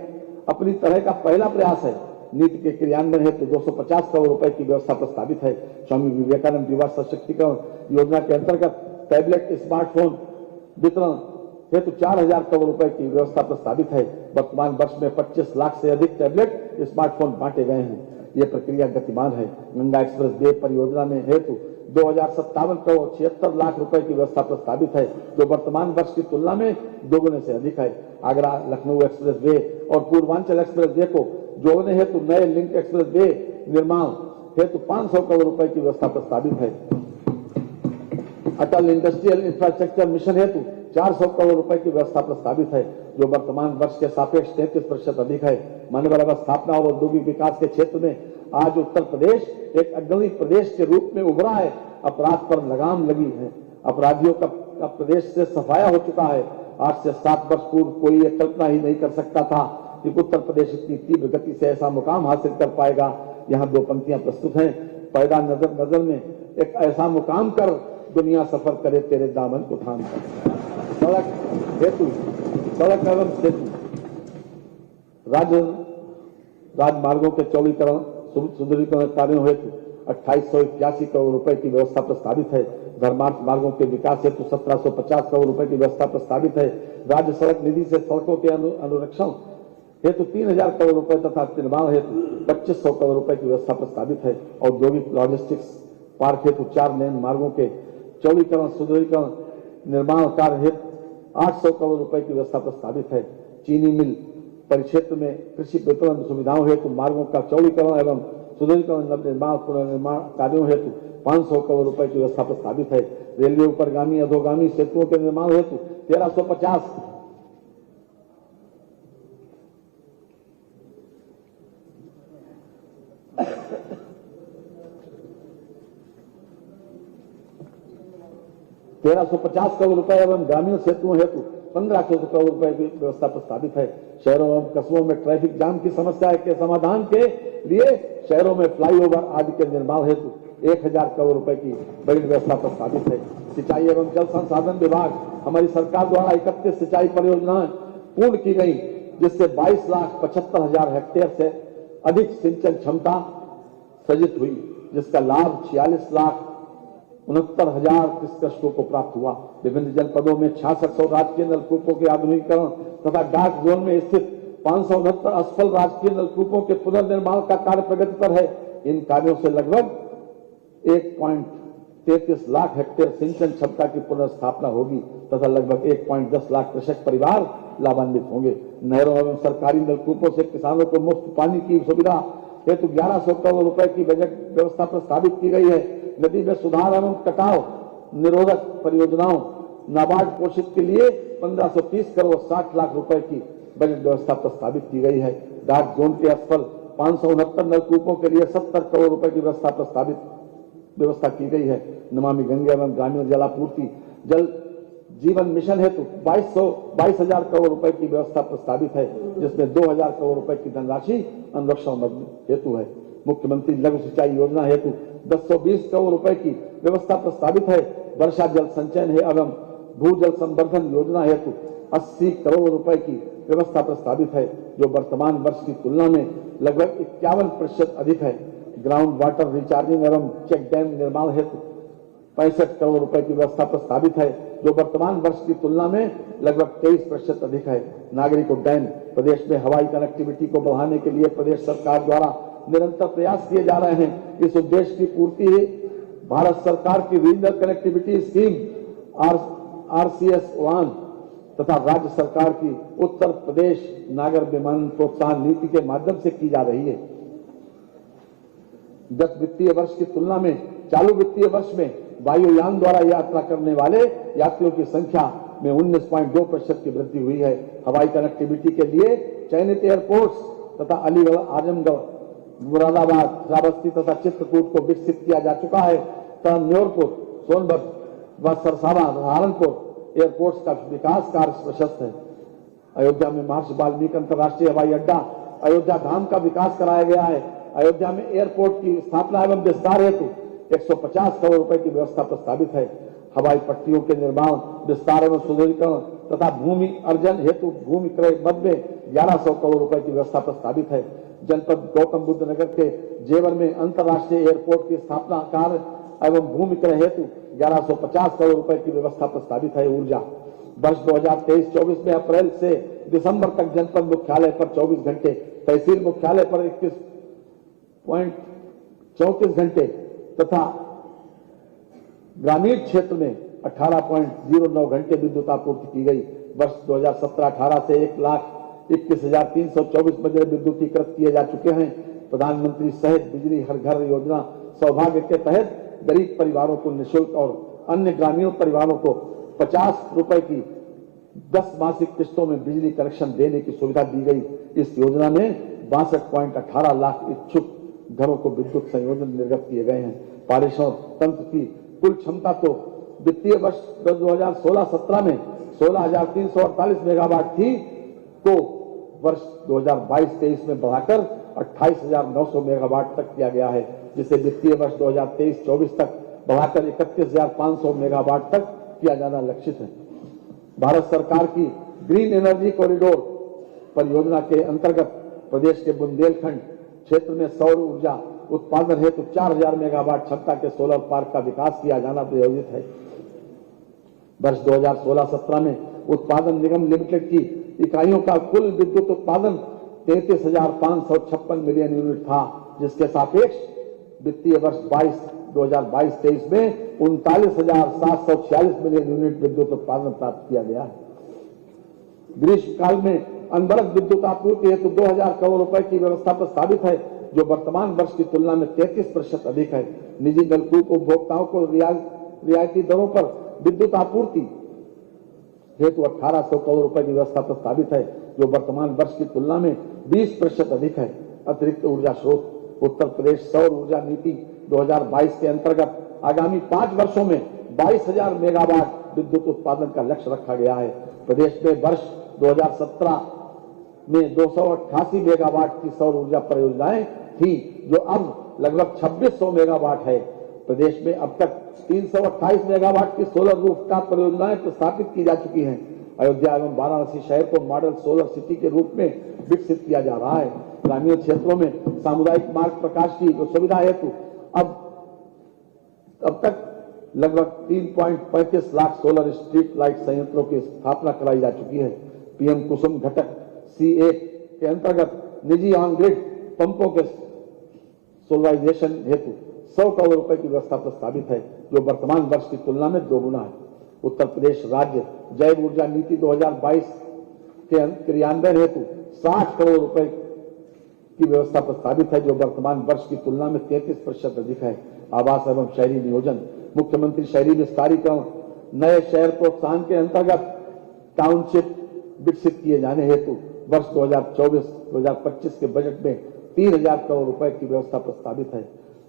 अपनी तरह का पहला प्रयास है। नीति के क्रियान्वयन हेतु 250 करोड़ रुपए की व्यवस्था प्रस्तावित है। स्वामी विवेकानंद युवा सशक्तिकरण योजना के अंतर्गत टैबलेट, स्मार्टफोन वितरण हेतु 4000 करोड़ रुपए की व्यवस्था प्रस्तावित है। वर्तमान वर्ष में 25 लाख से अधिक टैबलेट, स्मार्टफोन बांटे गए हैं। ये प्रक्रिया गतिमान है। गंगा एक्सप्रेस वे परियोजना में हेतु 2057 करोड़ 76 लाख रुपए की व्यवस्था प्रस्तावित है, जो वर्तमान वर्ष की तुलना में दोगुने से अधिक है। आगरा लखनऊ एक्सप्रेस वे और पूर्वांचल एक्सप्रेस वे को जोड़ने हेतु नए लिंक एक्सप्रेस वे निर्माण हेतु 500 करोड़ रुपए की व्यवस्था प्रस्तावित है। अटल इंडस्ट्रियल इंफ्रास्ट्रक्चर मिशन हेतु 400 करोड़ रुपए की व्यवस्था प्रस्तावित है, जो वर्तमान वर्ष के सापेक्ष 33% अधिक है। मानव अवस्थापना और औद्योगिक विकास के क्षेत्र में आज उत्तर प्रदेश एक अग्रणी प्रदेश के रूप में उभरा है। अपराध पर लगाम लगी है। अपराधियों का प्रदेश से सफाया हो चुका है। आज से 7 वर्ष पूर्व कोई ये कल्पना ही नहीं कर सकता था कि उत्तर प्रदेश इतनी तीव्र गति से ऐसा मुकाम हासिल कर पाएगा। यहाँ 2 पंक्तियां प्रस्तुत हैं। पैदा नजर में एक ऐसा मुकाम कर, दुनिया सफर करे तेरे दामन को थाम कर। सड़क एवं सेतु, राजमार्गों के चौड़ीकरण, सुदृढ़ीकरण कार्यों हेतु 2881 करोड़ रुपए की व्यवस्था प्रस्तावित है। धर्मार्थ मार्गों के विकास हेतु 1750 करोड़ रुपए की व्यवस्था प्रस्तावित है। राज्य सड़क निधि से सड़कों के अनुरक्षण हेतु 3000 करोड़ रुपए तथा निर्माण हेतु 2500 करोड़ रुपए की व्यवस्था प्रस्तावित है। औद्योगिक लॉजिस्टिक्स पार्क हेतु 4 लेन मार्गों के चौड़ीकरण, सुदृढ़ीकरण, निर्माण कार्य हेतु 800 करोड़ रुपए की व्यवस्था प्रस्तावित है। चीनी मिल परिक्षेत्र में कृषि विपणन सुविधाओं हेतु मार्गों का चौड़ीकरण एवं सुदृढ़ीकरण, निर्माण, पुनर्निर्माण कार्यों हेतु 500 करोड़ रुपए की व्यवस्था प्रस्तावित है। रेलवे उपरगामी, अधोगामी सेतुओं के निर्माण हेतु 1350 करोड़ रुपए एवं ग्रामीण सेतुओं हेतु 1500 करोड़ रुपए की व्यवस्था प्रस्तावित है। शहरों एवं कस्बों में ट्रैफिक जाम की समस्या के समाधान के लिए शहरों में फ्लाईओवर आदि के निर्माण हेतु 1000 करोड़ रुपए की बड़ी व्यवस्था प्रस्तावित है। सिंचाई एवं जल संसाधन विभाग हमारी सरकार द्वारा 31 सिंचाई परियोजनाएं पूर्ण की गई, जिससे 22,75,000 हेक्टेयर से अधिक सिंचन क्षमता सृजित हुई, जिसका लाभ 46,69,000 कृषकों को प्राप्त हुआ। विभिन्न जनपदों में 6600 राजकीय नलकूपों के आधुनिकीकरण तथा डार्क जोन में स्थित 569 असफल राजकीय नलकूपों के पुनर्निर्माण का कार्य प्रगति पर है। इन कार्यों से लगभग 1.33 लाख हेक्टेयर सिंचन क्षमता की पुनर्स्थापना होगी तथा लगभग 1.10 लाख कृषक परिवार लाभान्वित होंगे। नहरों एवं सरकारी नलकूपों से किसानों को मुफ्त पानी की सुविधा हेतु 1100 करोड़ रुपए की बजट व्यवस्था प्रस्तावित की गई है। नदी में सुधार एवं कटाव निरोधक परियोजनाओं नाबार्ड पोषित के लिए 1530 करोड़ 60 लाख रुपए की बजट व्यवस्था प्रस्तावित की गई है। डाक जोन के असफल 569 नलकूपों के लिए 70 करोड़ रुपए की व्यवस्था की गई है। नमामि गंगे एवं ग्रामीण जलापूर्ति जल जीवन मिशन हेतु 22,000 करोड़ रुपए की व्यवस्था प्रस्तावित है, जिसमें 2,000 करोड़ रुपए की धनराशि अनुरक्षण मद हेतु है। मुख्यमंत्री लघु सिंचाई योजना हेतु 1020 करोड़ रुपए की व्यवस्था प्रस्तावित है। वर्षा जल संचयन है एवं भूजल संवर्धन योजना हेतु 80 करोड़ रुपए की व्यवस्था प्रस्तावित है, जो वर्तमान वर्ष की तुलना में लगभग 51% अधिक है। ग्राउंड वाटर रिचार्जिंग एवं चेक डैम निर्माण हेतु 65 करोड़ रुपए की व्यवस्था प्रस्तावित है, जो वर्तमान वर्ष की तुलना में लगभग 23% अधिक है। नागरिक उड्डयन प्रदेश में हवाई कनेक्टिविटी को बढ़ाने के लिए प्रदेश सरकार द्वारा निरंतर प्रयास किए जा रहे हैं। इस उद्देश्य की पूर्ति भारत सरकार की रीजनल कनेक्टिविटी स्कीम RCS-1 तथा राज्य सरकार की उत्तर प्रदेश नागर विमानन प्रोत्साहन नीति के माध्यम से की जा रही है। गत वित्तीय वर्ष की तुलना में चालू वित्तीय वर्ष में वायुयान द्वारा यात्रा करने वाले यात्रियों की संख्या में 19.2% की वृद्धि हुई है। हवाई कनेक्टिविटी के लिए चयनित एयरपोर्ट्स तथा अलीगढ़, आजमगढ़, मुरादाबाद, श्रावस्ती तथा चित्रकूट को विकसित किया जा चुका है तथा न्योरपुर, सोनभद्र व सरसावा, सहारनपुर एयरपोर्ट्स का विकास कार्य प्रशस्त है। अयोध्या में महर्षि वाल्मीकि अंतर्राष्ट्रीय हवाई अड्डा अयोध्या धाम का विकास कराया गया है। अयोध्या में एयरपोर्ट की स्थापना एवं विस्तार हेतु 150 करोड़ रुपए की व्यवस्था प्रस्तावित है। हवाई पट्टियों के निर्माण, विस्तार एवं सुदृढ़ीकरण तथा भूमि अर्जन हेतु भूमि क्रय मद में 1100 करोड़ रुपए की व्यवस्था प्रस्तावित है। जनपद गौतम बुद्ध नगर के जेवर में अंतर्राष्ट्रीय एयरपोर्ट की स्थापना कार्य एवं भूमि क्रय हेतु 1150 करोड़ रुपए की व्यवस्था प्रस्तावित है। ऊर्जा वर्ष 2023-24 में अप्रैल से दिसंबर तक जनपद मुख्यालय पर 24 घंटे, तहसील मुख्यालय पर 21.34 घंटे तथा ग्रामीण क्षेत्र में 18.09 घंटे विद्युत आपूर्ति की गई। वर्ष 2017-18 से 1,21,324 मंदिर विद्युतीकृत किए जा चुके हैं। प्रधानमंत्री सहज बिजली हर घर योजना सौभाग्य के तहत गरीब परिवारों को निःशुल्क और अन्य ग्रामीण परिवारों को 50 रुपए की 10 मासिक किस्तों में बिजली कनेक्शन देने की सुविधा दी गई। इस योजना में 62.18 लाख इच्छुक घरों को विद्युत संयोजन निर्गत किए गए हैं। पारेषण तंत्र की कुल क्षमता तो वित्तीय वर्ष 2016-17 में 16,348 मेगावाट थी, तो वर्ष 2022-23 में बढ़ाकर 28,900 मेगावाट तक किया गया है, जिसे वित्तीय वर्ष 2023-24 तक बढ़ाकर 31,500 मेगावाट तक किया जाना लक्षित है। भारत सरकार की ग्रीन एनर्जी कॉरिडोर परियोजना के अंतर्गत प्रदेश के बुंदेलखंड क्षेत्र में सौर ऊर्जा उत्पादन हेतु 4,000 मेगावाट क्षमता के सोलर पार्क का विकास किया जाना प्रयोजित है। वर्ष 2016-17 में उत्पादन निगम लिमिटेड की इकाइयों का कुल विद्युत उत्पादन 33,556 मिलियन यूनिट था, जिसके सापेक्ष वित्तीय वर्ष 2022-23 में 39,746 मिलियन यूनिट विद्युत उत्पादन प्राप्त किया गया है। ग्रीष्मकाल में अनवरत विद्युत आपूर्ति हेतु 2,000 करोड़ रुपए की व्यवस्था प्रस्तावित है, जो वर्तमान वर्ष की तुलना में 33% अधिक है। निजी नलकूप उपभोक्ताओं को रियायती दरों पर विद्युत आपूर्ति हेतु 1,800 करोड़ रुपए की व्यवस्था प्रस्तावित है, जो वर्तमान वर्ष की तुलना में 20% अधिक है। अतिरिक्त ऊर्जा स्रोत उत्तर प्रदेश सौर ऊर्जा नीति 2022 के अंतर्गत आगामी 5 वर्षों में 22,000 मेगावाट विद्युत उत्पादन का लक्ष्य रखा गया है। प्रदेश में वर्ष 2017 में 288 मेगावाट की सौर ऊर्जा परियोजनाएं थी, जो अब लगभग 2600 मेगावाट है। प्रदेश में अब तक 328 मेगावाट की सोलर रूफटॉप परियोजनाएं प्रस्तावित की जा चुकी हैं। अयोध्या एवं वाराणसी शहर को मॉडल सोलर सिटी के रूप में विकसित किया जा रहा है। ग्रामीण क्षेत्रों में सामुदायिक मार्ग प्रकाश की सुविधा हेतु अब तक लगभग 3.35 लाख सोलर स्ट्रीट लाइट संयंत्रों की स्थापना कराई जा चुकी है। पीएम कुसुम घटक C1 के अंतर्गत निजी ऑन ग्रिड पंपों के सोलराइजेशन हेतु 100 करोड़ रुपए की व्यवस्था प्रस्तावित है, जो वर्तमान वर्ष की तुलना में दोगुना है। उत्तर प्रदेश राज्य जैव ऊर्जा नीति 2022 के क्रियान्वयन हेतु 60 करोड़ रुपए की व्यवस्था प्रस्तावित है, जो वर्तमान वर्ष की तुलना में 33% अधिक है। आवास एवं शहरी नियोजन, मुख्यमंत्री शहरी विस्तारीकरण नए शहर प्रोत्साहन के अंतर्गत टाउनशिप विकसित किए जाने हेतु वर्ष 2024-2025 के बजट में 3000 करोड़ रुपए की व्यवस्था प्रस्तावित है।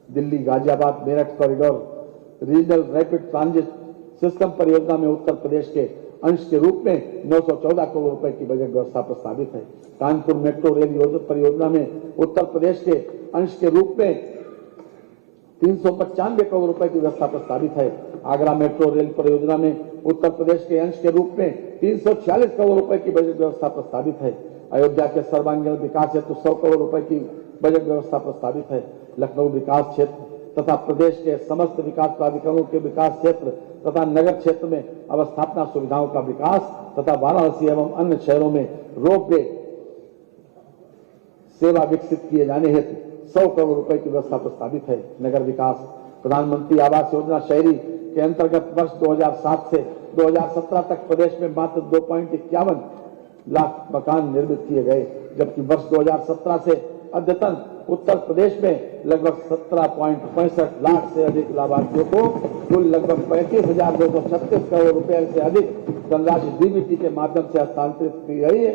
Delhi Ghaziabad Meerut corridor regional rapid transit system परियोजना में उत्तर प्रदेश के अंश के रूप में 914 करोड़ रुपए की बजट व्यवस्था प्रस्तावित है। कानपुर मेट्रो रेल परियोजना में उत्तर प्रदेश के अंश के रूप में 395 करोड़ रुपए की व्यवस्था प्रस्तावित है। आगरा मेट्रो रेल परियोजना में उत्तर प्रदेश के अंश के रूप में 346 करोड़ रुपए की बजट व्यवस्था प्रस्तावित है। अयोध्या के सर्वांगीण विकास हेतु 100 करोड़ रुपए की बजट व्यवस्था प्रस्तावित है। लखनऊ विकास क्षेत्र तथा प्रदेश के समस्त विकास प्राधिकरणों के विकास क्षेत्र तथा नगर क्षेत्र में अवस्थापना सुविधाओं का विकास तथा वाराणसी एवं अन्य शहरों में रोपवे सेवा विकसित किए जाने हेतु 100 करोड़ रुपए की व्यवस्था प्रस्तावित है। नगर विकास, प्रधानमंत्री आवास योजना शहरी के अंतर्गत वर्ष 2007 से 2017 तक प्रदेश में मात्र 2.51 लाख मकान निर्मित किए गए, जबकि वर्ष 2017 से अद्यतन उत्तर प्रदेश में लगभग 17.65 लाख से अधिक लाभार्थियों को कुल लगभग 35,236 करोड़ रुपए से अधिक धनराशि डीबीटी के माध्यम से हस्तांतरित की गई है।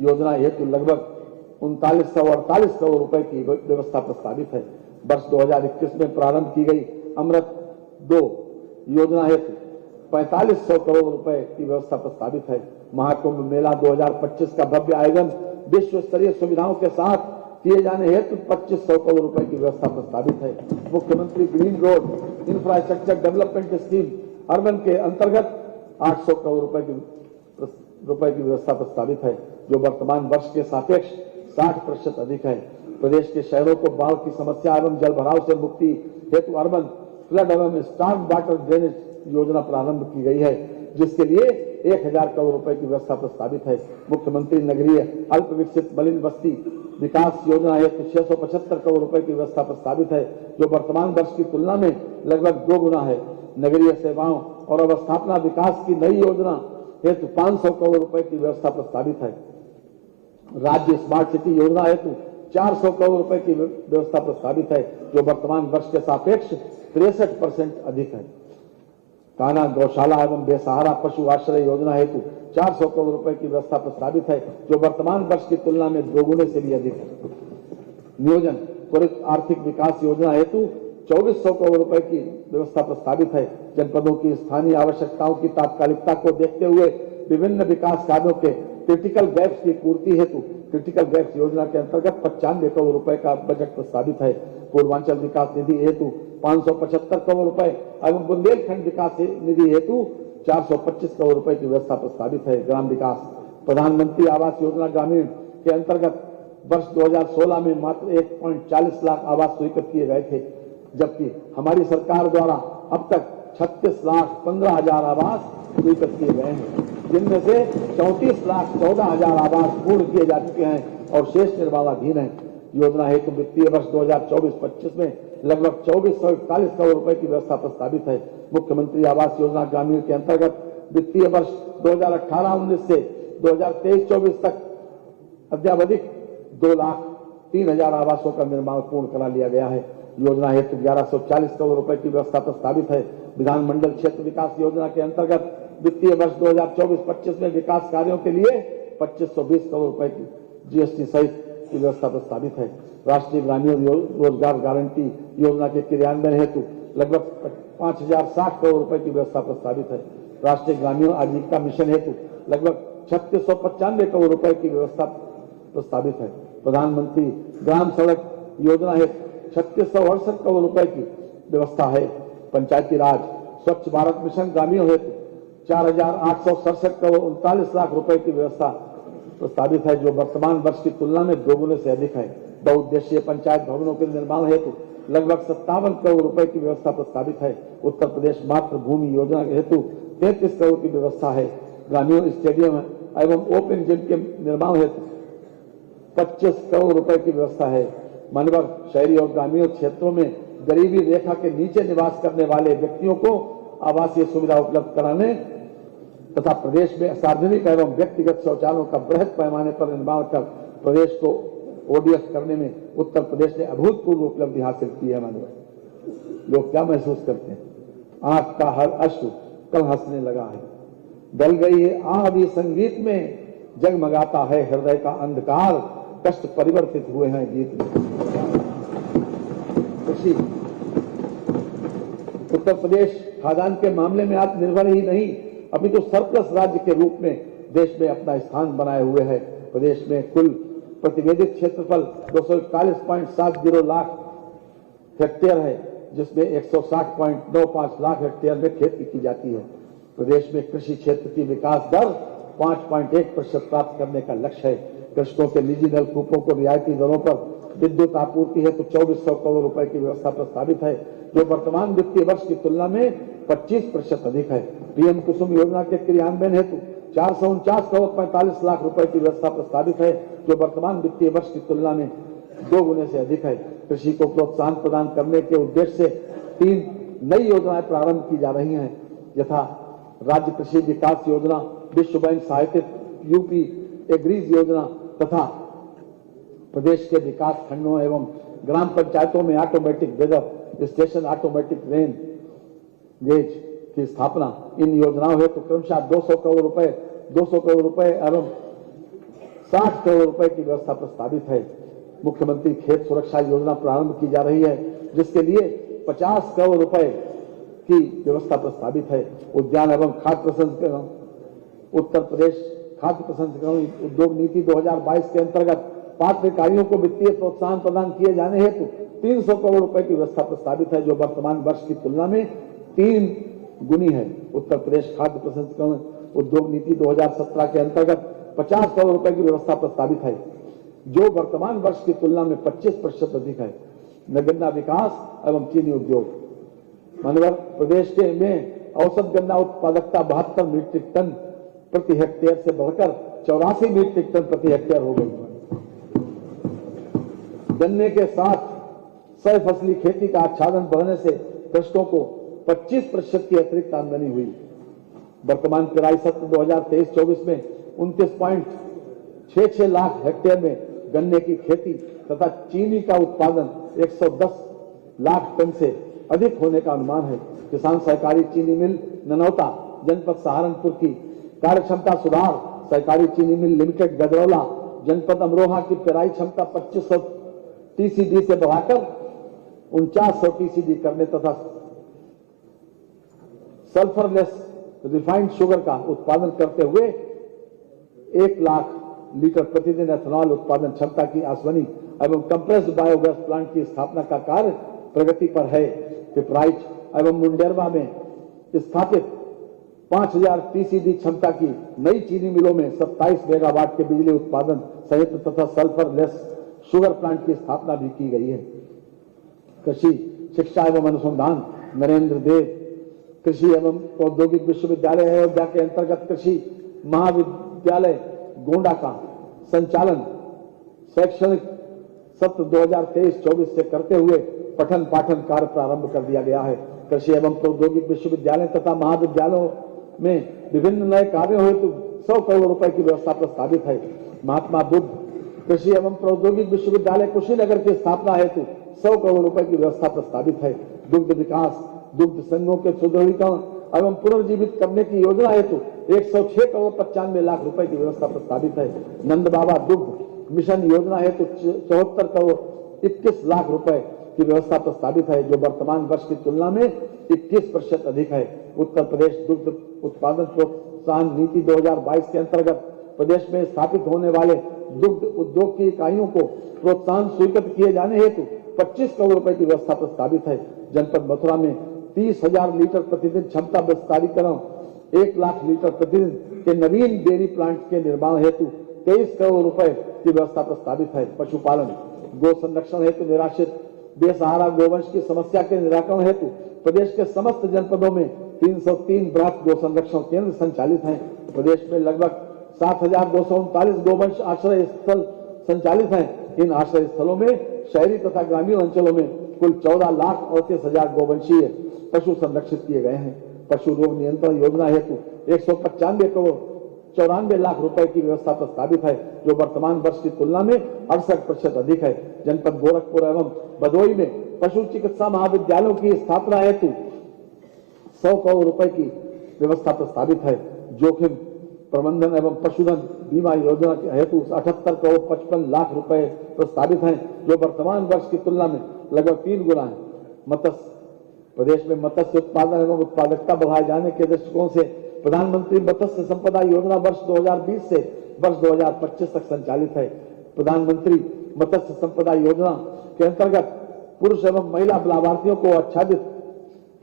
योजना हेतु लगभग 3948 करोड़ रुपए की व्यवस्था प्रस्तावित है। वर्ष 2021 में प्रारंभ की गई अमृत 2 योजना हेतु 4500 करोड़ रुपए की व्यवस्था प्रस्तावित है। महाकुंभ मेला 2025 का भव्य आयोजन विश्व स्तरीय सुविधाओं के साथ किए जाने हेतु 2500 करोड़ रुपए की व्यवस्था प्रस्तावित है। मुख्यमंत्री green road infrastructure development scheme urban के अंतर्गत 800 करोड़ रुपए की व्यवस्था प्रस्तावित है, जो वर्तमान वर्ष के सापेक्ष 60% अधिक है। प्रदेश के शहरों को बाढ़ की समस्या एवं जल भराव से मुक्ति हेतु अर्बन फ्लड एवं स्टॉर्म वाटर ड्रेनेज योजना प्रारंभ की गई है, जिसके लिए 1000 करोड़ रुपए की व्यवस्था प्रस्तावित है। मुख्यमंत्री नगरीय अल्प विकसित मलिन बस्ती विकास योजना हेतु 675 करोड़ रुपए की व्यवस्था प्रस्तावित है, जो वर्तमान वर्ष की तुलना में लगभग 2 गुना है। नगरीय सेवाओं और अवस्थापना विकास की नई योजना हेतु 500 करोड़ रुपए की व्यवस्था प्रस्तावित है। राज्य स्मार्ट सिटी योजना हेतु 400 करोड़ रुपए की व्यवस्था प्रस्तावित है, जो वर्तमान वर्ष के सापेक्ष 63% अधिक है। कान्हा गौशाला एवं बेसहारा पशु आश्रय योजना हेतु 400 करोड़ रुपए की व्यवस्था प्रस्तावित है, जो वर्तमान वर्ष की तुलना में 2 गुने से भी अधिक है। नियोजन त्वरित आर्थिक विकास योजना हेतु 2400 करोड़ रुपए की व्यवस्था प्रस्तावित है। जनपदों की स्थानीय आवश्यकताओं की तात्कालिकता को देखते हुए विभिन्न विकास कार्यों के क्रिटिकल गैप्स की पूर्ति हेतु क्रिटिकल गैप्स योजना के अंतर्गत 95 करोड़ रुपए का बजट प्रस्तावित है। पूर्वांचल विकास निधि हेतु 575 करोड़ रुपए एवं बुंदेलखंड विकास निधि हेतु 425 करोड़ रुपए की व्यवस्था प्रस्तावित है। ग्राम विकास, प्रधानमंत्री आवास योजना ग्रामीण के अंतर्गत वर्ष 2016 में मात्र 1.40 लाख आवास स्वीकृत किए गए थे, जबकि हमारी सरकार द्वारा अब तक 36,15,000 आवास स्वीकृत किए गए हैं, जिनमें से 34,14,000 आवास पूर्ण किए जा चुके हैं और शेष निर्माणाधीन है। योजना हेतु वित्तीय वर्ष 2024-25 में लगभग 2441 करोड़ रुपए की व्यवस्था प्रस्तावित है। मुख्यमंत्री आवास योजना ग्रामीण के अंतर्गत वित्तीय वर्ष 2018-19 से 2023-24 तक अद्यावधिक 2,03,000 आवासों का निर्माण पूर्ण करा लिया गया है। योजना हेतु 1140 करोड़ रुपए की व्यवस्था प्रस्तावित है। विधानमंडल क्षेत्र विकास योजना के अंतर्गत वित्तीय वर्ष 2024-25 में विकास कार्यों के लिए 2520 करोड़ रुपए की जीएसटी सहित की व्यवस्था प्रस्तावित है। राष्ट्रीय ग्रामीण रोजगार गारंटी योजना के क्रियान्वयन हेतु लगभग 5060 करोड़ रुपए की व्यवस्था प्रस्तावित है। राष्ट्रीय ग्रामीण आजीविका मिशन हेतु लगभग 3695 करोड़ रुपए की व्यवस्था प्रस्तावित है। प्रधानमंत्री ग्राम सड़क योजना हेतु 3668 करोड़ रुपए की व्यवस्था है। पंचायती राज स्वच्छ भारत मिशन ग्रामीण हेतु 4867 करोड़ 39 लाख रुपए की व्यवस्था प्रस्तावित है, जो वर्तमान वर्ष की तुलना में 2 गुने से अधिक है। बहुउद्देशीय पंचायत भवनों के निर्माण हेतु लगभग 57 करोड़ रुपए की व्यवस्था प्रस्तावित है। उत्तर प्रदेश मातृभूमि योजना हेतु 33 करोड़ की व्यवस्था है। ग्रामीण स्टेडियम एवं ओपन जिम के निर्माण हेतु 25 करोड़ रुपए की व्यवस्था है। मानव शहरी और ग्रामीण क्षेत्रों में गरीबी रेखा के नीचे निवास करने वाले व्यक्तियों को आवासीय सुविधा उपलब्ध कराने तथा प्रदेश में सार्वजनिक एवं व्यक्तिगत शौचालयों का बृहद पैमाने पर निर्माण कर प्रदेश को ओडीएफ करने में उत्तर प्रदेश ने अभूतपूर्व उपलब्धि हासिल की है। मानव लोग क्या महसूस करते हैं? आंख का हर अश्रु कल हंसने लगा है। डल गई है आह भी संगीत में, जगमगाता है हृदय का अंधकार, कष्ट परिवर्तित हुए हैं गीत में। कृषि उत्तर प्रदेश खाद्यान्न के मामले में आत्मनिर्भर ही नहीं अभी तो सरप्लस राज्य के रूप में देश में अपना स्थान बनाए हुए है। प्रदेश में कुल प्रतिवेदित क्षेत्रफल 241.70 लाख हेक्टेयर है, जिसमें 160.95 लाख हेक्टेयर में खेती की जाती है। प्रदेश में कृषि क्षेत्र की विकास दर 5.1% प्राप्त करने का लक्ष्य है। कृषकों के निजी नलकूपों को रियायती दरों पर विद्युत आपूर्ति है तो 2400 करोड़ रुपए की व्यवस्था प्रस्तावित है, जो वर्तमान वित्तीय वर्ष की तुलना में 25% अधिक है। पीएम कुसुम योजना के क्रियान्वयन हेतु 449 करोड़ 45 लाख रुपए की व्यवस्था प्रस्तावित है, जो वर्तमान वित्तीय वर्ष की तुलना में 2 गुने से अधिक है। कृषि को प्रोत्साहन प्रदान करने के उद्देश्य से 3 नई योजनाएं प्रारंभ की जा रही हैं, यथा राज्य कृषि विकास योजना, विश्व बैंक सहायतित यूपी एग्रीज योजना तथा प्रदेश के विकास खंडों एवं ग्राम पंचायतों में automatic weather station, automatic rain gauge की स्थापना। इन योजनाओं हेतु क्रमशः 200 करोड़ रुपए एवं 60 करोड़ रुपए की व्यवस्था प्रस्तावित है। मुख्यमंत्री खेत सुरक्षा योजना प्रारंभ की जा रही है, जिसके लिए 50 करोड़ रुपए की व्यवस्था प्रस्तावित है। उद्यान एवं खाद्य प्रसंस्करण उत्तर प्रदेश खाद्य प्रसंस्करण उद्योग नीति 2022 के अंतर्गत पात्र इकाइयों को वित्तीय प्रोत्साहन प्रदान किए जाने हेतु 300 करोड़ रुपए की व्यवस्था प्रस्तावित है, जो वर्तमान वर्ष की तुलना में 3 गुनी है। उत्तर प्रदेश खाद्य प्रसंस्करण उद्योग नीति 2017 के अंतर्गत 50 करोड़ रुपए की व्यवस्था प्रस्तावित है, जो वर्तमान वर्ष की तुलना में 25% अधिक है। गन्ना विकास एवं चीनी उद्योग मानव प्रदेश के में औसत गन्ना उत्पादकता 72 मीट्रिक टन प्रति हेक्टेयर से बढ़कर 84 मीट्रिक टन प्रति हेक्टेयर हो गई है। गन्ने के साथ सह फसली खेती का आच्छादन बढ़ने से कृषकों को 25% की अतिरिक्त आमदनी हुई। वर्तमान पेराई सत्र 2023-24 में 29.66 लाख हेक्टेयर में गन्ने की खेती तथा चीनी का उत्पादन 110 लाख टन से अधिक होने का अनुमान है। किसान सहकारी चीनी मिल ननौता जनपद सहारनपुर की कार्यक्षमता सुधार, सहकारी चीनी मिल लिमिटेड गजरौला जनपद अमरोहा की पेराई क्षमता 2500 टीसीडी से बढ़ाकर 4900 टीसीडी करने तथा सल्फरलेस रिफाइंड शुगर का उत्पादन करते हुए 1 लाख लीटर प्रतिदिन एथेनॉल उत्पादन क्षमता की आसवनी एवं कंप्रेस्ड बायोगैस प्लांट की स्थापना का कार्य प्रगति पर है। पिपराइच एवं मुंडेरवा में स्थापित 5000 टीसीडी क्षमता की नई चीनी मिलों में 27 मेगावाट के बिजली उत्पादन संयंत्र तथा सल्फरलेस शुगर प्लांट की स्थापना भी की गई है। कृषि शिक्षा एवं अनुसंधान नरेंद्र देव कृषि एवं प्रौद्योगिक विश्वविद्यालय अयोध्या के अंतर्गत कृषि महाविद्यालय गोंडा का संचालन शैक्षणिक सत्र 2023-24 से करते हुए पठन पाठन कार्य प्रारंभ कर दिया गया है। कृषि एवं प्रौद्योगिक विश्वविद्यालय तथा महाविद्यालयों में विभिन्न नए कार्यों हेतु 100 करोड़ रुपए की व्यवस्था प्रस्तावित है। महात्मा बुद्ध कृषि एवं प्रौद्योगिक विश्वविद्यालय कुशीनगर की स्थापना हेतु 100 करोड़ रुपए की व्यवस्था प्रस्तावित है। दुग्ध विकास दुग्ध संघों के सुदृढ़ीकरण एवं पुनर्जीवित करने की योजना हेतु 106 करोड़ 95 लाख रुपए की व्यवस्था प्रस्तावित है। नंद बाबा दुग्ध मिशन योजना हेतु 74 करोड़ 21 लाख रुपए की व्यवस्था प्रस्तावित है, जो वर्तमान वर्ष की तुलना में 21% अधिक है। उत्तर प्रदेश दुग्ध उत्पादन प्रोत्साहन नीति 2022 के अंतर्गत प्रदेश में स्थापित होने वाले दुग्ध उद्योग की इकाइयों को प्रोत्साहन स्वीकृत किए जाने हेतु 25 करोड़ रुपए की व्यवस्था प्रस्तावित है। जनपद मथुरा में 30,000 लीटर प्रतिदिन क्षमता विस्तारीकरण 1 लाख लीटर प्रतिदिन के नवीन डेयरी प्लांट के निर्माण हेतु 23 करोड़ रुपए की व्यवस्था प्रस्तावित है। पशुपालन गो संरक्षण हेतु निराश्रित बेसहारा गोवंश की समस्या के निराकरण हेतु प्रदेश के समस्त जनपदों में 303 बृहत गो संरक्षण केंद्र संचालित हैं। प्रदेश में लगभग 7,239 गोवंश आश्रय स्थल संचालित हैं। इन आश्रय स्थलों में शहरी तथा ग्रामीण अंचलों में कुल 14,38,000 गोवंशीय पशु संरक्षित किए गए हैं। पशु रोग नियंत्रण योजना हेतु 195 करोड़ 94 लाख रुपए की व्यवस्था प्रस्तावित है, जो वर्तमान वर्ष की तुलना में 68% अधिक है। जनपद गोरखपुर एवं भदोही में पशु चिकित्सा महाविद्यालयों की स्थापना हेतु 100 करोड़ रुपए की व्यवस्था प्रस्तावित है। जोखिम प्रबंधन एवं पशुधन बीमा योजना के हेतु 78 करोड़ 55 लाख रुपए प्रस्तावित हैं, जो वर्तमान वर्ष की तुलना में लगभग 3 गुना है। मत्स्य प्रदेश में मत्स्य उत्पादन एवं उत्पादकता बढ़ाए जाने के दृष्टिकोण से प्रधानमंत्री मत्स्य संपदा योजना वर्ष 2020 से वर्ष 2025 तक संचालित है। प्रधानमंत्री मत्स्य संपदा योजना के अंतर्गत पुरुष एवं महिला लाभार्थियों को आच्छादित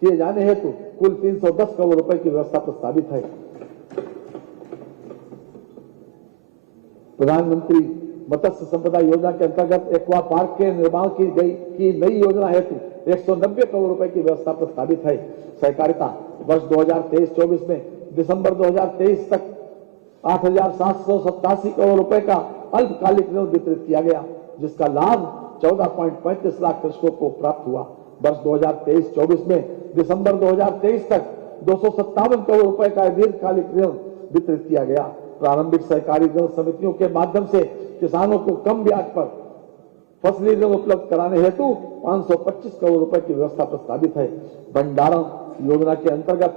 किए जाने हेतु कुल 310 करोड़ रुपए की व्यवस्था प्रस्तावित है। प्रधानमंत्री मत्स्य संपदा योजना के अंतर्गत एक्वा पार्क के निर्माण की नई योजना हेतु 190 करोड़ रुपए की व्यवस्था प्रस्तावित है। सहकारिता वर्ष 2023-24 में दिसंबर 2023 तक 8,787 करोड़ रुपए का अल्पकालिक ऋण वितरित किया गया, जिसका लाभ 14.35 लाख कृषकों को प्राप्त हुआ। वर्ष 2023-24 में दिसंबर 2023 तक 257 करोड़ रुपए का दीर्घकालिक ऋण वितरित किया गया। प्रारंभिक सहकारी ऋण समितियों के माध्यम से किसानों को कम ब्याज पर फसली ऋण उपलब्ध कराने हेतु 525 करोड़ रुपए की व्यवस्था प्रस्तावित है। भंडारण योजना के अंतर्गत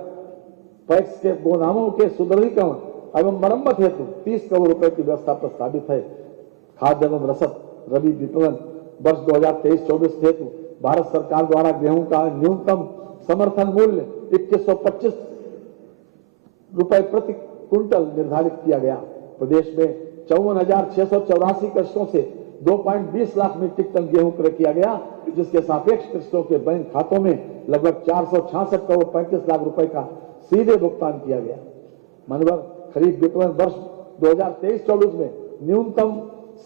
पैक्स के गोदामों के सुदृढ़ीकरण एवं मरम्मत हेतु 30 करोड़ रुपए की व्यवस्था प्रस्तावित है। खाद्य एवं रसद रबी विपणन वर्ष 2023-24 हेतु भारत सरकार द्वारा गेहूं का न्यूनतम समर्थन मूल्य 2125 रुपए प्रति क्विंटल निर्धारित किया गया। प्रदेश में 54,684 कृषकों से 2.20 लाख मीट्रिक टन गेहूं क्रय किया गया, जिसके सापेक्ष कृषकों के बैंक खातों में लगभग 466 करोड़ 35 लाख रुपए का सीधे भुगतान किया गया। मनोवर खरीफ विपणन वर्ष 2023-24 में न्यूनतम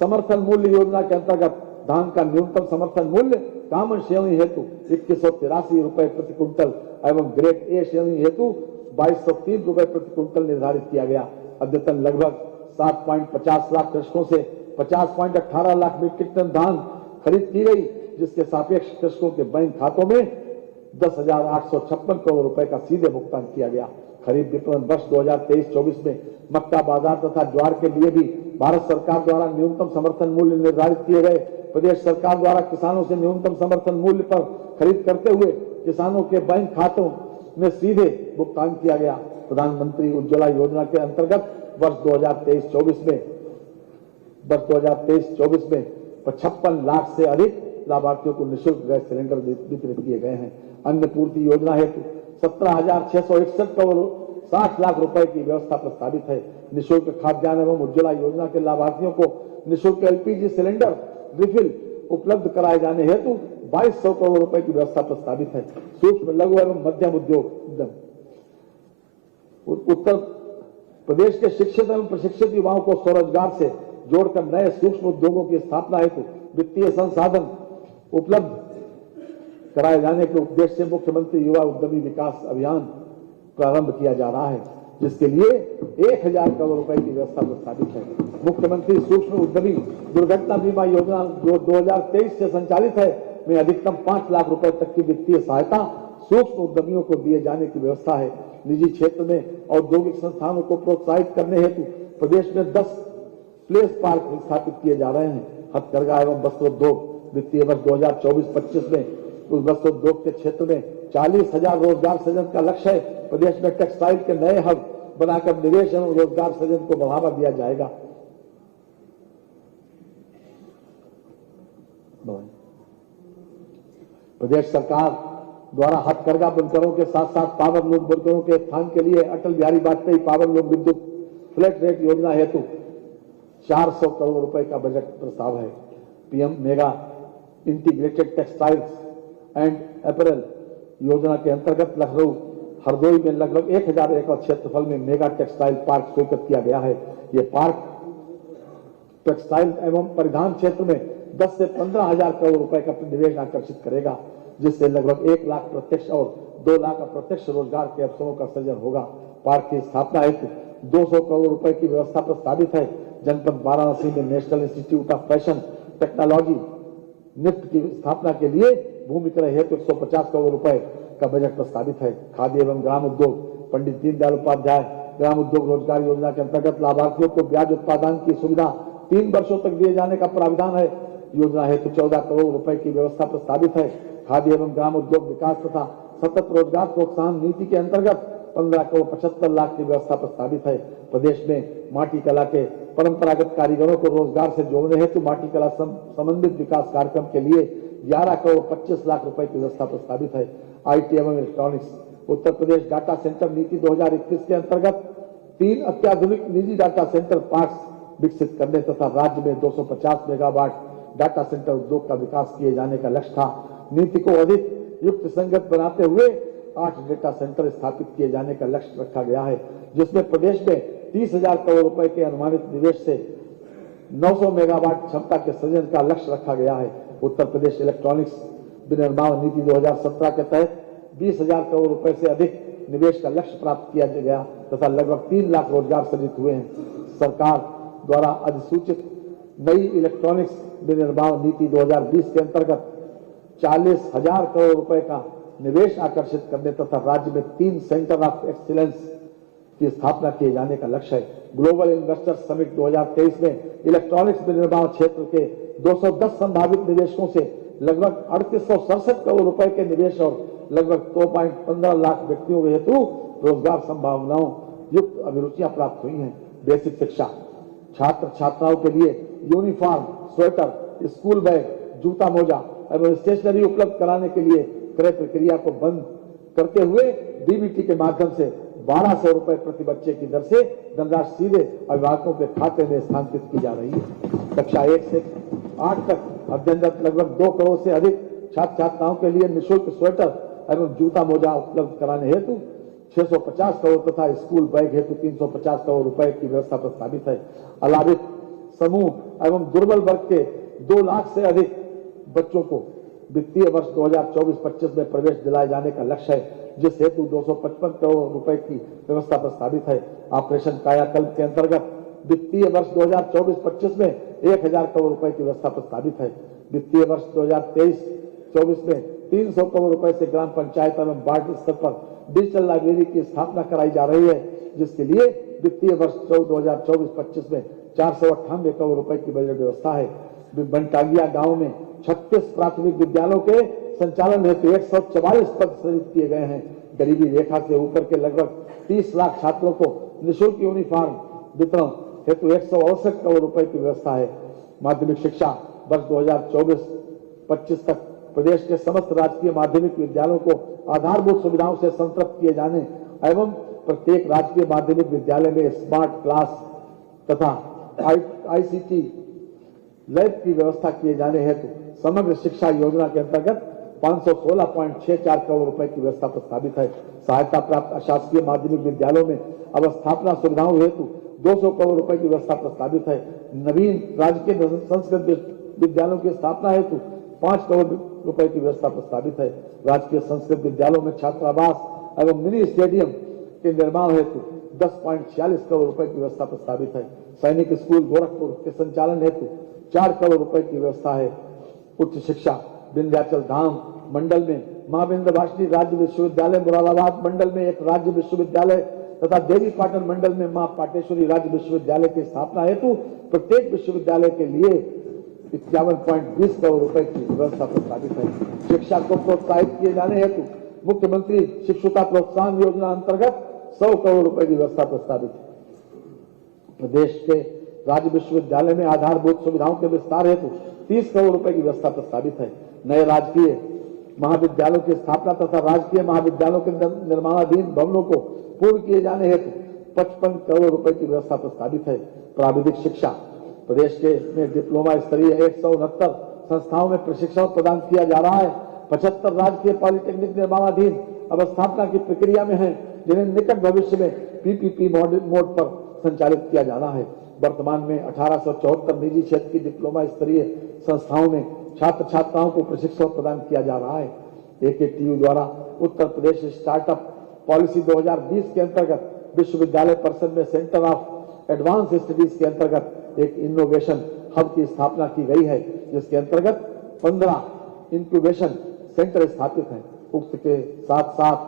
समर्थन मूल्य योजना के अंतर्गत धान का न्यूनतम समर्थन मूल्य कामन श्रेणी हेतु 2183 रुपए प्रति क्विंटल एवं ग्रेड ए श्रेणी हेतु 2203 रुपए प्रति क्विंटल निर्धारित किया गया। अद्यतन लगभग 7.50 लाख कृषकों से 50.18 लाख मीट्रिक टन धान खरीद की गई, जिसके सापेक्ष कृषकों के बैंक खातों में 10,856 करोड़ रुपए का सीधे भुगतान किया गया। खरीफ विपणन वर्ष 2023-24 में मक्का बाजार तथा ज्वार के लिए भी भारत सरकार द्वारा न्यूनतम समर्थन मूल्य निर्धारित किए गए। प्रदेश सरकार द्वारा किसानों से न्यूनतम समर्थन मूल्य पर खरीद करते हुए किसानों के बैंक खातों में सीधे भुगतान किया गया। प्रधानमंत्री उज्ज्वला योजना के अंतर्गत वर्ष 2023-24 में 55 लाख से अधिक लाभार्थियों को निःशुल्क गैस सिलेंडर वितरित किए गए हैं। अन्न पूर्ति योजना हेतु 17,661 करोड़ 60 लाख रुपए की व्यवस्था प्रस्तावित है। निःशुल्क खाद्यान्न एवं उज्ज्वला योजना के लाभार्थियों को निःशुल्क एलपीजी सिलेंडर रिफिल उपलब्ध कराए जाने हेतु 2200 करोड़ रुपए की व्यवस्था प्रस्तावित है। सूक्ष्म लघु एवं मध्यम उद्योग उत्तर प्रदेश के शिक्षित एवं प्रशिक्षित युवाओं को स्वरोजगार से जोड़कर नए सूक्ष्म उद्योगों की स्थापना हेतु वित्तीय संसाधन उपलब्ध कराए जाने के उद्देश्य से मुख्यमंत्री युवा उद्यमी विकास अभियान प्रारंभ किया जा रहा है, जिसके लिए 1000 करोड़ रुपए की व्यवस्था प्रस्तावित है। मुख्यमंत्री सूक्ष्म उद्यमी दुर्घटना बीमा योजना जो 2023 से संचालित है, में अधिकतम 5 लाख रुपए तक की वित्तीय सहायता सूक्ष्म उद्यमियों को दिए जाने की व्यवस्था है। निजी क्षेत्र में औद्योगिक संस्थानों को प्रोत्साहित करने हेतु प्रदेश में 10 प्लेस पार्क स्थापित किए जा रहे हैं। हथकरघा एवं वस्त्रोद्योग वित्तीय वर्ष 2024-25 में उस वस्त्रोद्योग के क्षेत्र में 40,000 रोजगार सृजन का लक्ष्य है। प्रदेश में टेक्सटाइल के नए हब बनाकर निवेश एवं रोजगार सृजन को बढ़ावा दिया जाएगा। प्रदेश सरकार द्वारा हथकरघा बुनकरों के साथ साथ पावर लूम बुनकरों के स्थान के लिए अटल बिहारी वाजपेयी पावर लूम विद्युत फ्लैट रेट योजना हेतु 400 करोड़ रुपए का बजट प्रस्ताव है। PM mega integrated textiles and apparel योजना के अंतर्गत लखनऊ हरदोई में लगभग 1000 एकड़ क्षेत्रफल में मेगा टेक्सटाइल पार्क स्वीकृत किया गया है। ये पार्क टेक्सटाइल एवं परिधान क्षेत्र में 10 से 15,000 करोड़ रुपए का निवेश आकर्षित करेगा, जिससे लगभग 1 लाख प्रत्यक्ष और 2 लाख अप्रत्यक्ष रोजगार के अवसरों का सृजन होगा। पार्क की स्थापना हेतु 200 करोड़ रुपए की व्यवस्था प्रस्तावित है। जनपद वाराणसी में National Institute of Fashion Technology NIFT की स्थापना के लिए भूमि क्रय हेतु 150 करोड़ रुपए का बजट प्रस्तावित है। खाद्य एवं ग्राम उद्योग पंडित दीनदयाल उपाध्याय ग्राम उद्योग रोजगार योजना के अंतर्गत लाभार्थियों को ब्याज उत्पादन की सुविधा 3 वर्षों तक दिए जाने का प्रावधान है। योजना हेतु 14 करोड़ रुपए की व्यवस्था प्रस्तावित है। खाद्य एवं ग्राम उद्योग विकास तथा सतत रोजगार प्रोत्साहन नीति के अंतर्गत 15 करोड़ 75 लाख की व्यवस्था प्रस्तावित है। प्रदेश में माटी कला के परंपरागत कारीगरों को रोजगार से जोड़ने हेतु माटी कला संबंधित विकास कार्यक्रम के लिए 11 करोड़ 25 लाख रुपए की व्यवस्था प्रस्तावित है। आईटी एवं electronics Uttar Pradesh data centre नीति 2021 के अंतर्गत 3 अत्याधुनिक निजी डाटा सेंटर पार्क्स विकसित करने तथा राज्य में 250 मेगावाट डाटा सेंटर उद्योग का विकास किए जाने का लक्ष्य था। नीति को अधिक युक्त संगत बनाते हुए 8 डेटा सेंटर स्थापित किए जाने का लक्ष्य रखा गया है, जिसमें प्रदेश में 30,000 करोड़ रुपए के अनुमानित निवेश से 900 मेगावाट क्षमता के सृजन का लक्ष्य रखा गया है। उत्तर प्रदेश इलेक्ट्रॉनिक्स विनिर्माण नीति 2017 के तहत 20,000 करोड़ रुपए से अधिक निवेश का लक्ष्य प्राप्त किया गया तथा लगभग 3 लाख रोजगार सृजित हुए हैं। सरकार द्वारा अधिसूचित नई इलेक्ट्रॉनिक्स विनिर्माण नीति 2020 के अंतर्गत 40,000 करोड़ रुपए का निवेश आकर्षित करने तथा राज्य में 3 सेंटर ऑफ एक्सीलेंस की स्थापना किए जाने का लक्ष्य है। ग्लोबल इन्वेस्टर समिट 2023 में इलेक्ट्रॉनिक्स विनिर्माण क्षेत्र के 210 संभावित निवेशकों से लगभग 3867 करोड़ रुपए के निवेश और लगभग 2.15 लाख व्यक्तियों के हेतु रोजगार संभावनाओं युक्त अभिरुचियां प्राप्त हुई हैं। बेसिक शिक्षा छात्र छात्राओं के लिए यूनिफॉर्म, स्वेटर, स्कूल बैग, जूता मोजा एवं स्टेशनरी उपलब्ध कराने के लिए क्रय प्रक्रिया को बंद करते हुए डीबीटी के माध्यम से 1200 रुपए प्रति बच्चे की दर से धनराशि सीधे अभिभावकों के खाते में स्थानांतरित की जा रही है। कक्षा 1 से 8 तक अध्ययनरत लगभग 2 करोड़ से अधिक छात्र छात्राओं के लिए निःशुल्क स्वेटर एवं जूता मोजा उपलब्ध कराने हेतु 650 करोड़ तथा स्कूल बैग हेतु 350 करोड़ रुपए की व्यवस्था प्रस्तावित है। अलावित समूह एवं दुर्बल वर्ग के 2 लाख से अधिक बच्चों को वित्तीय वर्ष 2024-25 में प्रवेश दिलाए जाने का लक्ष्य है, जिस हेतु 255 करोड़ रुपए की व्यवस्था प्रस्तावित है। ऑपरेशन कायाकल्प के अंतर्गत वित्तीय वर्ष 2024-25 में 1000 करोड़ रुपए की व्यवस्था प्रस्तावित है। वित्तीय वर्ष 2023-24 में 300 करोड़ रुपए से ग्राम पंचायत एवं वार्ड स्तर पर डिजिटल लाइब्रेरी की स्थापना कराई जा रही है, जिसके लिए वित्तीय वर्ष 2024-25 में 498 करोड़ रुपए की बजट व्यवस्था है। बनटांगिया गांव में 36 प्राथमिक विद्यालयों के संचालन हेतु 144 पद सृजित किए गए हैं। गरीबी रेखा से ऊपर के लगभग 30 लाख छात्रों को निःशुल्क यूनिफॉर्म वितरण हेतु 168 करोड़ रुपए की व्यवस्था है। माध्यमिक शिक्षा वर्ष 2024-25 तक प्रदेश के समस्त राजकीय माध्यमिक विद्यालयों को आधारभूत सुविधाओं से संतृप्त किए जाने एवं प्रत्येक राजकीय माध्यमिक विद्यालय में स्मार्ट क्लास तथा आईसीटी लैब की व्यवस्था किए जाने हेतु समग्र शिक्षा योजना के अंतर्गत 516.64 करोड़ रुपए की व्यवस्था प्रस्तावित है। सहायता प्राप्त अशासकीय माध्यमिक विद्यालयों में अवस्थापना सुविधाओं हेतु 200 करोड़ रुपए की व्यवस्था प्रस्तावित है। नवीन राजकीय संस्कृत विद्यालयों की स्थापना हेतु 5 करोड़ रुपए की व्यवस्था प्रस्तावित है। राजकीय संस्कृत विद्यालयों में छात्रावास एवं मिनी स्टेडियम के निर्माण हेतु 10.46 करोड़ रुपए की व्यवस्था प्रस्तावित है। सैनिक स्कूल गोरखपुर के संचालन हेतु 4 करोड़ रुपए की व्यवस्था है। उच्च शिक्षा विंध्याचल धाम मंडल में मां विंध्यवासिनी राज्य विश्वविद्यालय, मुरादाबाद मंडल में एक राज्य विश्वविद्यालय तथा देवी पाटन मंडल में मां पाटेश्वरी राज्य विश्वविद्यालय की स्थापना हेतु प्रत्येक विश्वविद्यालय के लिए 51.20 करोड़ रुपए की व्यवस्था प्रस्तावित है। शिक्षा को प्रोत्साहित किए जाने हेतु मुख्यमंत्री शिक्षुता प्रोत्साहन योजना अंतर्गत 100 करोड़ रुपए की व्यवस्था प्रस्तावित है। प्रदेश के राज्य विश्वविद्यालय में आधारभूत सुविधाओं के विस्तार हेतु 30 करोड़ रुपए की व्यवस्था प्रस्तावित है। नए राजकीय महाविद्यालयों की स्थापना तथा राजकीय महाविद्यालयों के निर्माणाधीन भवनों को पूर्ण किए जाने हेतु 55 करोड़ रुपए की व्यवस्था प्रस्तावित है। प्राविधिक शिक्षा प्रदेश के में डिप्लोमा स्तरीय 169 संस्थाओं में प्रशिक्षण प्रदान किया जा रहा है। 75 राजकीय पॉलिटेक्निक निर्माणाधीन अवस्थापना की प्रक्रिया में है, जिन्हें निकट भविष्य में पीपीपी मोड पर संचालित किया जाना है। वर्तमान में 1874 निजी क्षेत्र की डिप्लोमा स्तरीय संस्थाओं में छात्र छात्राओं को प्रशिक्षण प्रदान किया जा रहा है। एकेटीयू द्वारा उत्तर प्रदेश स्टार्टअप पॉलिसी 2020 के अंतर्गत विश्वविद्यालय परिषद में सेंटर ऑफ एडवांस स्टडीज के अंतर्गत एक इनोवेशन हब की स्थापना की गई है, जिसके अंतर्गत 15 इंक्यूबेशन सेंटर स्थापित हैं। उक्त के साथ साथ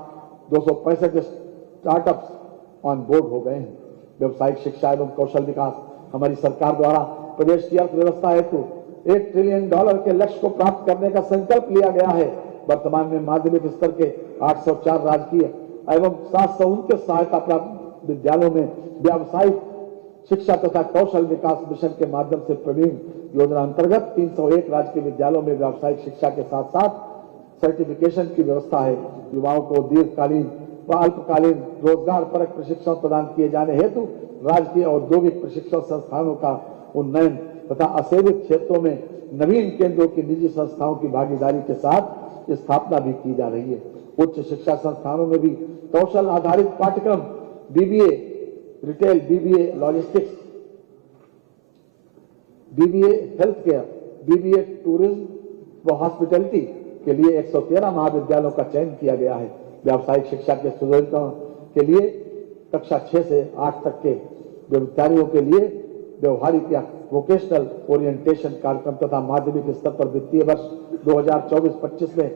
265 स्टार्टअप्स ऑन बोर्ड हो गए हैं। व्यवसायिक शिक्षा एवं कौशल विकास हमारी सरकार द्वारा प्रदेश की अर्थव्यवस्था हेतु $1 ट्रिलियन के लक्ष्य को प्राप्त करने का संकल्प लिया गया है। वर्तमान में माध्यमिक स्तर के 804 राजकीय एवं 729 सहायता प्राप्त विद्यालयों में व्यावसायिक शिक्षा तथा कौशल विकास मिशन के माध्यम से प्रवीण योजना अंतर्गत 301 राजकीय विद्यालयों में व्यावसायिक शिक्षा के साथ साथ सर्टिफिकेशन की व्यवस्था है। युवाओं को दीर्घकालीन व अल्पकालीन रोजगार परक प्रशिक्षण प्रदान किए जाने हेतु राजकीय औद्योगिक प्रशिक्षण संस्थानों का उन्नयन तथा असेवित क्षेत्रों में नवीन केंद्रों की निजी संस्थाओं की भागीदारी के साथ स्थापना भी की जा रही है। उच्च शिक्षा संस्थानों में भी कौशल आधारित पाठ्यक्रम BBA retail, BBA logistics, BBA health care, BBA tourism व हॉस्पिटैलिटी के लिए 113 महाविद्यालयों का चयन किया गया है। व्यावसायिक शिक्षा के सुदृढ़ीकरण के लिए कक्षा 6 से 8 तक के विद्यार्थियों के लिए व्यवहारिक या वोकेशनल ओरिएंटेशन कार्यक्रम तथा माध्यमिक स्तर पर वित्तीय वर्ष 2024-25 में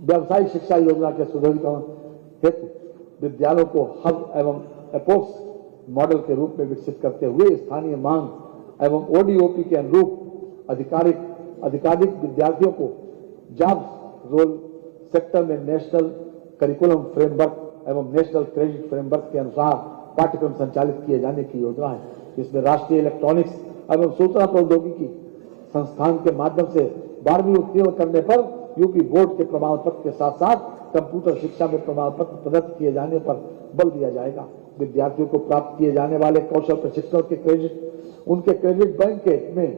व्यावसायिक शिक्षा योजना के सुदृढ़ीकरण हेतु विद्यालयों को हब एवं एपोक्स मॉडल के रूप में विकसित करते हुए स्थानीय मांग एवं ओडीओपी के अनुरूप अधिकाधिक विद्यार्थियों को जॉब्स रोल सेक्टर में नेशनल करिकुलम फ्रेमवर्क एवं नेशनल क्रेडिट फ्रेमवर्क के अनुसार पाठ्यक्रम संचालित किए जाने की योजना है। इसमें राष्ट्रीय इलेक्ट्रॉनिक्स एवं सूचना प्रौद्योगिकी संस्थान के माध्यम से 12वीं उत्तीर्ण करने पर यूपी बोर्ड के प्रमाण पत्र के साथ साथ कंप्यूटर शिक्षा में प्रमाण पत्र प्रदत्त किए जाने पर बल दिया जाएगा। विद्यार्थियों को प्राप्त किए जाने वाले कौशल प्रशिक्षण के क्रेडिट उनके क्रेडिट बैंक में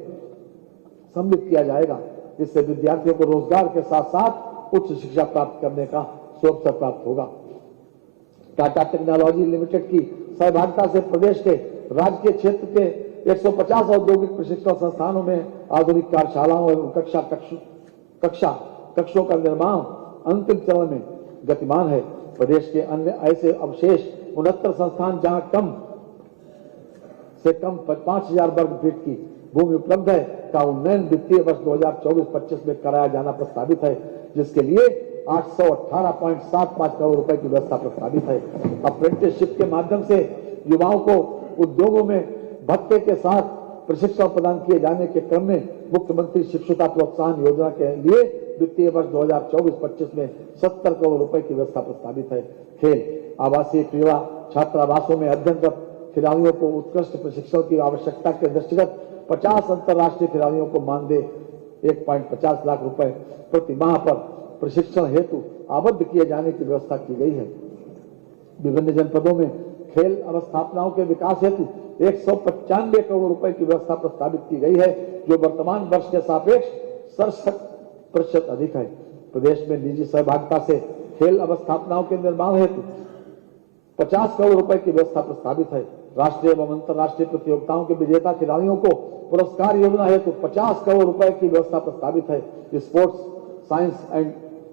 सम्मिलित किया जाएगा। इससे विद्यार्थियों को रोजगार के साथ साथ उच्च शिक्षा प्राप्त करने का अवसर प्राप्त होगा। टाटा टेक्नोलॉजी लिमिटेड की सहभागिता से प्रदेश के राजकीय क्षेत्र के 150 औद्योगिक प्रशिक्षण संस्थानों में आधुनिक कार्यशालाओं एवं कक्षों का निर्माण अंतिम चरण में गतिमान है। प्रदेश के अन्य ऐसे अवशेष 69 संस्थान जहां कम से कम 5000 वर्ग फीट की भूमि उपलब्ध है का उन्नयन वित्तीय वर्ष 2024-25 में कराया जाना प्रस्तावित है, जिसके लिए 818.75 करोड़ रुपए की व्यवस्था प्रस्तावित है। अप्रेंटिसशिप के माध्यम से युवाओं को उद्योगों में भत्ते के साथ प्रशिक्षण प्रदान किए जाने के क्रम में मुख्यमंत्री शिक्षुता प्रोत्साहन योजना के लिए वित्तीय वर्ष 2024-25 में 70 करोड़ रुपए की व्यवस्था प्रस्तावित है। खेल आवासीय क्रीड़ा छात्रावासों में अध्ययनरत खिलाड़ियों को उत्कृष्ट प्रशिक्षण की आवश्यकता के दृष्टिगत 50 अंतर्राष्ट्रीय खिलाड़ियों को मानदेय 1.50 लाख रुपए प्रति माह पर प्रशिक्षण हेतु आबद्ध किए जाने की व्यवस्था की गई है। विभिन्न जनपदों में खेल अवस्थापनाओं के विकास हेतु 195 करोड़ रुपए की व्यवस्था प्रस्तावित की गई है, जो वर्तमान वर्ष के सापेक्ष 67% अधिक है। प्रदेश में निजी सहभागिता से खेल अवस्थापनाओं के निर्माण हेतु 50 करोड़ रुपए की व्यवस्था प्रस्तावित है। राष्ट्रीय एवं अंतर्राष्ट्रीय प्रतियोगिताओं के विजेता खिलाड़ियों को पुरस्कार योजना हेतु 50 करोड़ रुपए की व्यवस्था प्रस्तावित है। Sports science and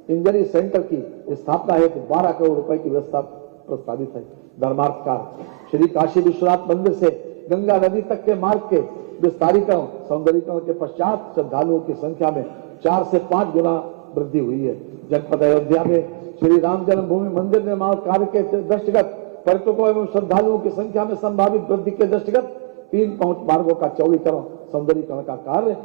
injury centre की स्थापना हेतु 12 करोड़ रुपए की व्यवस्था प्रस्तावित है। धर्मार्थ कार्य श्री काशी विश्वनाथ मंदिर से गंगा नदी तक के मार्ग के विस्तारीकरण सौंदर्यीकरण के पश्चात श्रद्धालुओं की संख्या में 4 से 5 गुना वृद्धि हुई है। जनपद अयोध्या में श्री राम जन्मभूमि मंदिर निर्माण कार्य के दृष्टिगत पर्यटकों एवं श्रद्धालुओं की संख्या में संभावित वृद्धि के दृष्टिगत 3 पहुंच मार्गों का चौड़ीकरण सौंदर्यीकरण का कार्य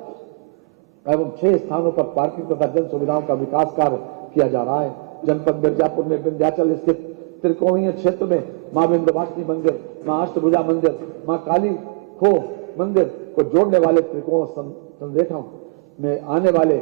एवं 6 स्थानों पर पार्किंग तथा जन सुविधाओं का विकास कार्य किया जा रहा है। जनपद मिर्जापुर में विंध्याचल स्थित त्रिकोणीय क्षेत्र में मां विंध्यवासिनी मंदिर, मां अष्टभुजा मंदिर, मां काली खो मंदिर को जोड़ने वाले त्रिकोण संरेखण में आने वाले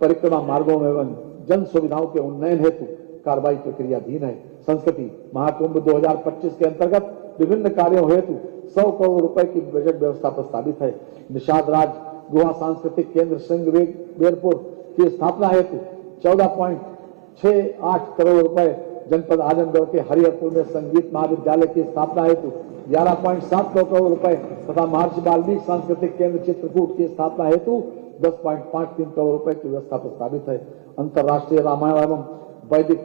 परिक्रमा मार्गों एवं जन सुविधाओं के उन्नयन हेतु कार्रवाई प्रक्रियाधीन है। संस्कृति महाकुंभ 2025 के अंतर्गत विभिन्न कार्यों हेतु 100 करोड़ रुपए की बजट व्यवस्था प्रस्तावित है। निषाद राज गुहा सांस्कृतिक केंद्र सिंहवेरपुर की स्थापना हेतु 14.68 करोड़ रुपए, जनपद आजमगढ़ के हरिहरपुर में संगीत महाविद्यालय की स्थापना हेतु 11.79 करोड़ रुपए तथा महर्षि वाल्मीकि सांस्कृतिक केंद्र चित्रकूट की स्थापना हेतु 10.53 करोड़ रुपए की व्यवस्था प्रस्तावित है। अंतर्राष्ट्रीय रामायण एवं वैदिक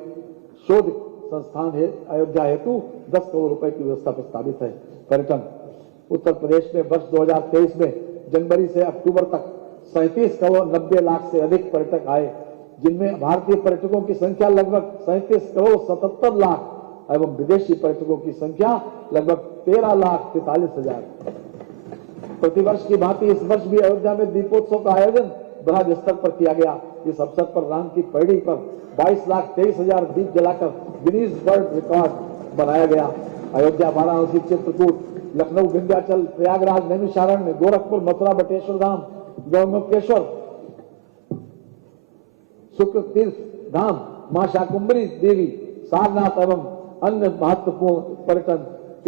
शोध संस्थान अयोध्या हेतु 10 करोड़ रुपए की व्यवस्था प्रस्तावित है। पर्यटन उत्तर प्रदेश में वर्ष 2023 में जनवरी से अक्टूबर तक 37 करोड़ 90 लाख से अधिक पर्यटक आए, जिनमें भारतीय पर्यटकों की संख्या लगभग 37 करोड़ 77 लाख एवं विदेशी पर्यटकों की संख्या लगभग 13 लाख 43 हजार। प्रतिवर्ष की भांति इस वर्ष भी अयोध्या में दीपोत्सव का आयोजन बृहद स्तर पर किया गया। इस अवसर पर राम की पैड़ी पर 22,23,000 दीप जलाकर गिनीज वर्ल्ड रिकॉर्ड बनाया गया। अयोध्या, वाराणसी, चित्रकूट, लखनऊ, विंध्याचल, प्रयागराज, नैमिषारण्य, गोरखपुर, मथुरा, बटेश्वर धाम, गौमुखेश्वर, शुक्र तीर्थ धाम, मां शाकुंभरी देवी, सारनाथ एवं अन्य महत्वपूर्ण पर्यटन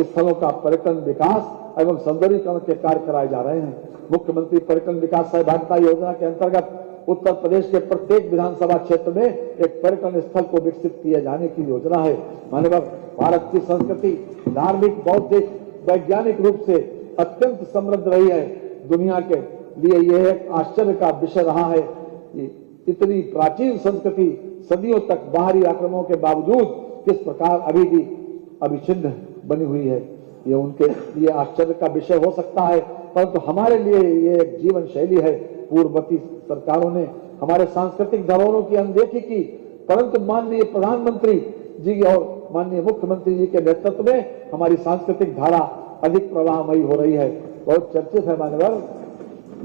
स्थलों का पर्यटन विकास एवं सौंदर्यीकरण के कार्य कराए जा रहे हैं। मुख्यमंत्री पर्यटन विकास सहभागिता योजना के अंतर्गत उत्तर प्रदेश के प्रत्येक विधानसभा क्षेत्र में एक पर्यटन स्थल को विकसित किए जाने की योजना है। माननीय भारत की संस्कृति धार्मिक, बौद्धिक, वैज्ञानिक रूप से अत्यंत समृद्ध रही है। दुनिया के लिए यह एक आश्चर्य का विषय रहा है कि इतनी प्राचीन संस्कृति सदियों तक बाहरी आक्रमणों के बावजूद किस प्रकार अभी भी अविच्छिन्न बनी हुई है। ये उनके लिए आश्चर्य का विषय हो सकता है, परंतु हमारे लिए ये एक जीवन शैली है। पूर्ववर्ती सरकारों ने हमारे सांस्कृतिक धरोहरों की अनदेखी की, परंतु माननीय प्रधानमंत्री जी और माननीय मुख्यमंत्री जी के नेतृत्व में हमारी सांस्कृतिक धारा अधिक प्रवाहमयी हो रही है। बहुत चर्चित है मान्यवर,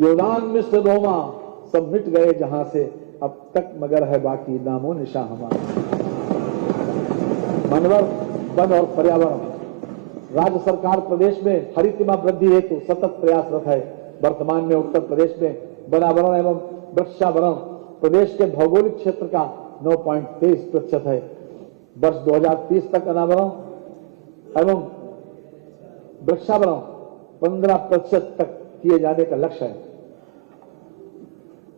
योदान मिश्र रोमा सब मिट गए जहां से, अब तक मगर है बाकी नामो निशा हमारा। मान्यवर, वन और पर्यावरण, राज्य सरकार प्रदेश में हरितमा वृद्धि हेतु सतत प्रयासरत है। वर्तमान में उत्तर प्रदेश में वनावरण एवं वृक्षावरण प्रदेश के भौगोलिक क्षेत्र का 9.23% है। वर्ष 2030 तक अनावरण एवं वृक्षावरण 15% तक किए जाने का लक्ष्य है।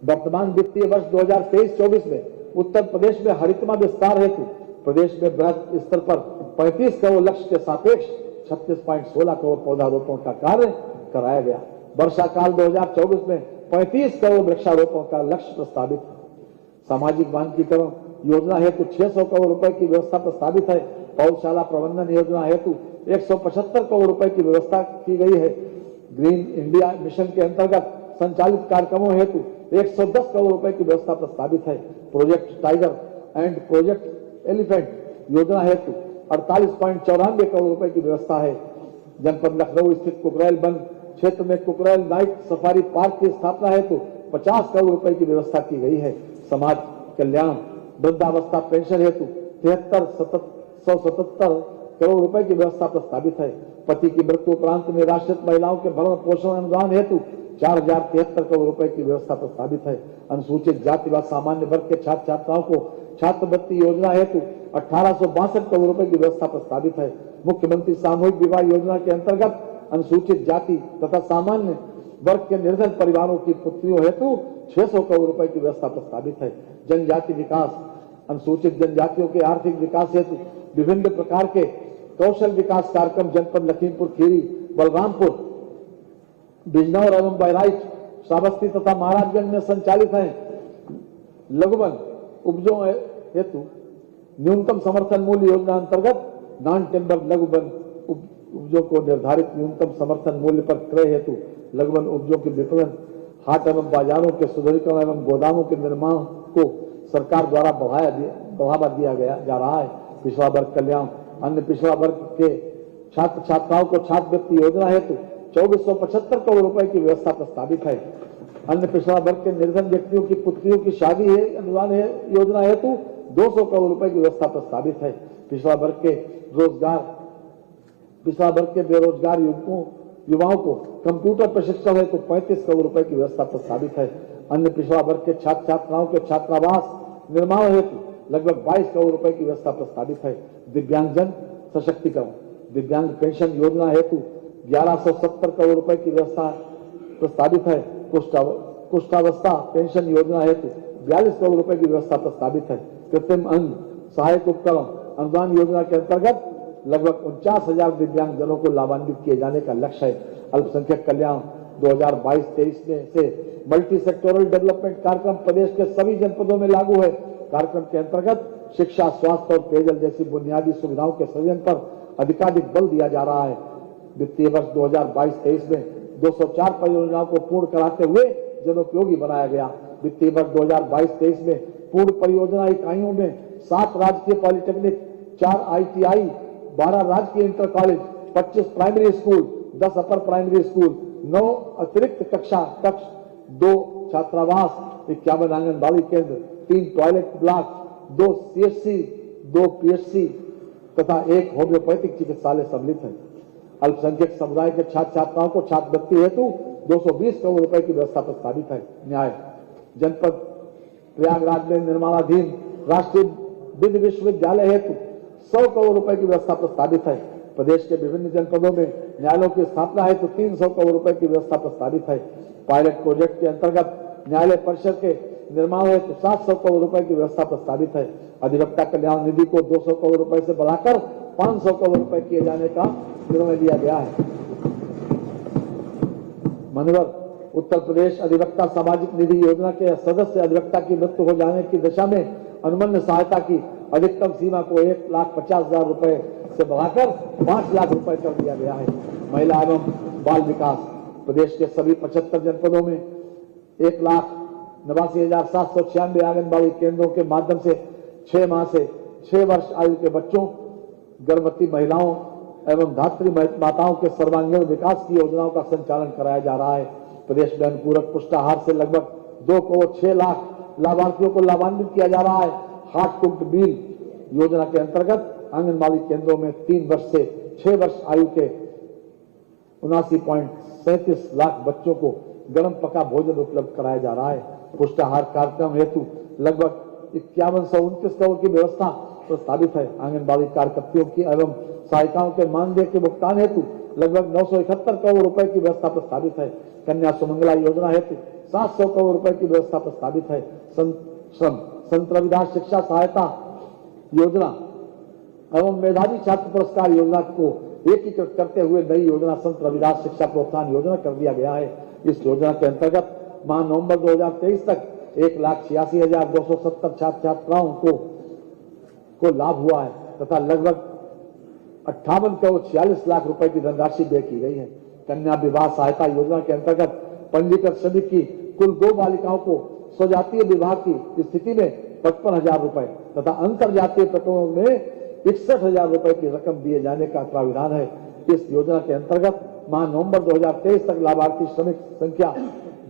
वर्तमान वित्तीय वर्ष 2023-24 में उत्तर प्रदेश में हरितमा विस्तार हेतु प्रदेश में बृहद स्तर पर 35 करोड़ लक्ष्य के सापेक्ष 36.16 करोड़ पौधारोपण का कार्य कराया गया। वर्षा काल 2024 में 35 करोड़ वृक्षारोपण का लक्ष्य प्रस्तावित है। सामाजिक मानकीकरण योजना हेतु 600 करोड़ रुपए की व्यवस्था प्रस्तावित है। पौधशाला प्रबंधन योजना हेतु 175 करोड़ रुपए की व्यवस्था की गई है। ग्रीन इंडिया मिशन के अंतर्गत संचालित कार्यक्रमों हेतु 110 करोड़ रुपए की व्यवस्था प्रस्तावित है। Project tiger and project elephant योजना हेतु 48.94 करोड़ रुपए की व्यवस्था है। जनपद लखनऊ स्थित कुकरेल वन क्षेत्र में कुकरेल नाइट सफारी पार्क की स्थापना हेतु 50 करोड़ रुपए की व्यवस्था की गई है। समाज कल्याण वृद्धावस्था पेंशन हेतु 73,777 करोड़ रुपए की व्यवस्था प्रस्तावित है। पति की मृत्यु उपरांत निराश्रित महिलाओं के भरण पोषण अनुदान हेतु 4,073 करोड़ रुपए की व्यवस्था प्रस्तावित है। अनुसूचित जाति व सामान्य वर्ग के छात्र छात्राओं को छात्रवृत्ति योजना हेतु 1862 करोड़ रुपए की व्यवस्था प्रस्तावित है। मुख्यमंत्री सामूहिक विवाह योजना के अंतर्गत अनुसूचित जाति तथा सामान्य वर्ग के निर्धन परिवारों की पुत्रियों हेतु 600 करोड़ रुपए की व्यवस्था प्रस्तावित है। जनजाति विकास, अनुसूचित जनजातियों के आर्थिक विकास हेतु विभिन्न प्रकार के कौशल विकास कार्यक्रम जनपद लखीमपुर खीरी, बलरामपुर, बिजनौर एवं बहराइच, श्रावस्ती तथा महाराजगंज में संचालित है। लघुवन उपजों हेतु न्यूनतम समर्थन मूल्य योजना अंतर्गत नॉन टेम्बर लघुवन उपजों को निर्धारित न्यूनतम समर्थन मूल्य पर क्रय हेतु लघुवन उपजों के विपणन, हाट एवं बाजारों के सुदृढ़ीकरण एवं गोदामों के निर्माण को सरकार द्वारा बढ़ावा दिया जा रहा है। पिछड़ा वर्ग कल्याण, अन्य पिछड़ा वर्ग के छात्र छात्राओं को छात्रवृत्ति योजना हेतु 2475 करोड़ रुपए की व्यवस्था प्रस्तावित है। अन्य पिछड़ा वर्ग के निर्धन व्यक्तियों की पुत्रियों की शादी अनुदान योजना हेतु 200 करोड़ रुपए की व्यवस्था प्रस्तावित है। पिछड़ा वर्ग के बेरोजगार युवाओं को कंप्यूटर प्रशिक्षण हेतु 35 करोड़ रुपए की व्यवस्था प्रस्तावित है। अन्य पिछड़ा वर्ग के छात्र छात्राओं के छात्रावास निर्माण हेतु लगभग 22 करोड़ रुपए की व्यवस्था प्रस्तावित है। दिव्यांगजन सशक्तिकरण, दिव्यांग पेंशन योजना हेतु 1170 करोड़ रुपए की व्यवस्था प्रस्तावित है। कुष्ठावस्था पेंशन योजना हेतु 42 करोड़ रुपए की व्यवस्था प्रस्तावित है। कृत्रिम अंग सहायक उपकरण अनुदान योजना के अंतर्गत लगभग 49,000 दिव्यांग जनों को लाभान्वित किए जाने का लक्ष्य है। अल्पसंख्यक कल्याण 2022-23 में से मल्टी सेक्टोरल डेवलपमेंट कार्यक्रम प्रदेश के सभी जनपदों में लागू है। कार्यक्रम के अंतर्गत शिक्षा, स्वास्थ्य और पेयजल जैसी बुनियादी सुविधाओं के सृजन पर अधिकाधिक बल दिया जा रहा है। वित्तीय वर्ष 2022-23 में 204 परियोजनाओं को पूर्ण कराते हुए जनोपयोगी बनाया गया। वित्तीय वर्ष 2022-23 में पूर्ण परियोजना इकाइयों में 7 राजकीय पॉलिटेक्निक, 4 ITI, 12 राजकीय inter college, 25 primary school, 10 upper primary school, 9 अतिरिक्त कक्ष, 2 छात्रावास, 51 आंगनबाड़ी केंद्र, 3 टॉयलेट ब्लॉक, 2 CHC, 2 PHC तथा 1 होम्योपैथिक चिकित्सालय सम्मिलित है। अल्पसंख्यक समुदाय के छात्र छात्राओं को छात्रवृत्ति हेतु 220 करोड़ रुपए की व्यवस्था प्रस्तावित है। न्याय जनपद प्रयागराज में निर्माणाधीन राष्ट्रीय विधि विश्वविद्यालय हेतु 100 करोड़ रुपए की व्यवस्था प्रस्तावित है। प्रदेश के विभिन्न जनपदों में न्यायालयों की स्थापना हेतु 300 करोड़ रुपए की व्यवस्था प्रस्तावित है। पायलट प्रोजेक्ट के अंतर्गत न्यायालय परिसर के निर्माण हेतु 700 करोड़ रुपए की व्यवस्था प्रस्तावित है। अधिवक्ता कल्याण निधि को 200 करोड़ रुपए से बढ़ाकर 500 करोड़ रुपए किए जाने का निर्णय लिया गया है। मनोवर उत्तर प्रदेश अधिवक्ता सामाजिक निधि योजना के सदस्य अधिवक्ता की मृत्यु हो जाने की दिशा में अनुबंध सहायता की अधिकतम सीमा को 1,50,000 रुपए से बढ़ाकर 5 लाख रुपए कर दिया गया है। महिला एवं बाल विकास प्रदेश के सभी 75 जनपदों में 1,89,796 आंगनबाड़ी केंद्रों के माध्यम से 6 माह से 6 वर्ष आयु के बच्चों, गर्भवती महिलाओं एवं धात्री माताओं के सर्वांगीण विकास की योजनाओं का संचालन कराया जा रहा है। प्रदेश में अनुपूरक पुष्टाहार से लगभग 2 करोड़ 6 लाख लाभार्थियों को लाभान्वित किया जा रहा है। हार्ट कुक्ड मील योजना के अंतर्गत आंगनबाड़ी केंद्रों में 3 वर्ष से 6 वर्ष आयु के 79.37 लाख बच्चों को गर्म पका भोजन उपलब्ध कराया जा रहा है। पुष्टाहार कार्यक्रम हेतु लगभग 5129 करोड़ की व्यवस्था प्रस्तावित है। आंगनबाड़ी कार्यकर्तियों की एवं सहायिकाओं के मानदेय के भुगतान हेतु लगभग 971 करोड़ रुपए की व्यवस्था प्रस्तावित है। कन्या सुमंगला योजना हेतु 700 करोड़ रुपए की व्यवस्था प्रस्तावित है। श्रम संत रविदास शिक्षा सहायता योजना एवं मेधावी छात्र पुरस्कार योजना को एकीकृत करते हुए नई योजना संत रविदास शिक्षा प्रोत्साहन योजना कर दिया गया है। इस योजना के अंतर्गत माह नवंबर 2023 तक 1,86,270 छात्र छात्राओं को लाभ हुआ है तथा लगभग 58 करोड़ 46 लाख रुपए की धनराशि व्यय की गई है। कन्या विवाह सहायता योजना के अंतर्गत पंजीकृत सभी की कुल 2 बालिकाओं को स्वजातीय विवाह की स्थिति में 55,000 रुपए तथा अंतर जातीय प्रकरणों में 61,000 रुपए की रकम दिए जाने का प्राविधान है। इस योजना के अंतर्गत माह नवंबर 2023 तक लाभार्थी श्रमिक संख्या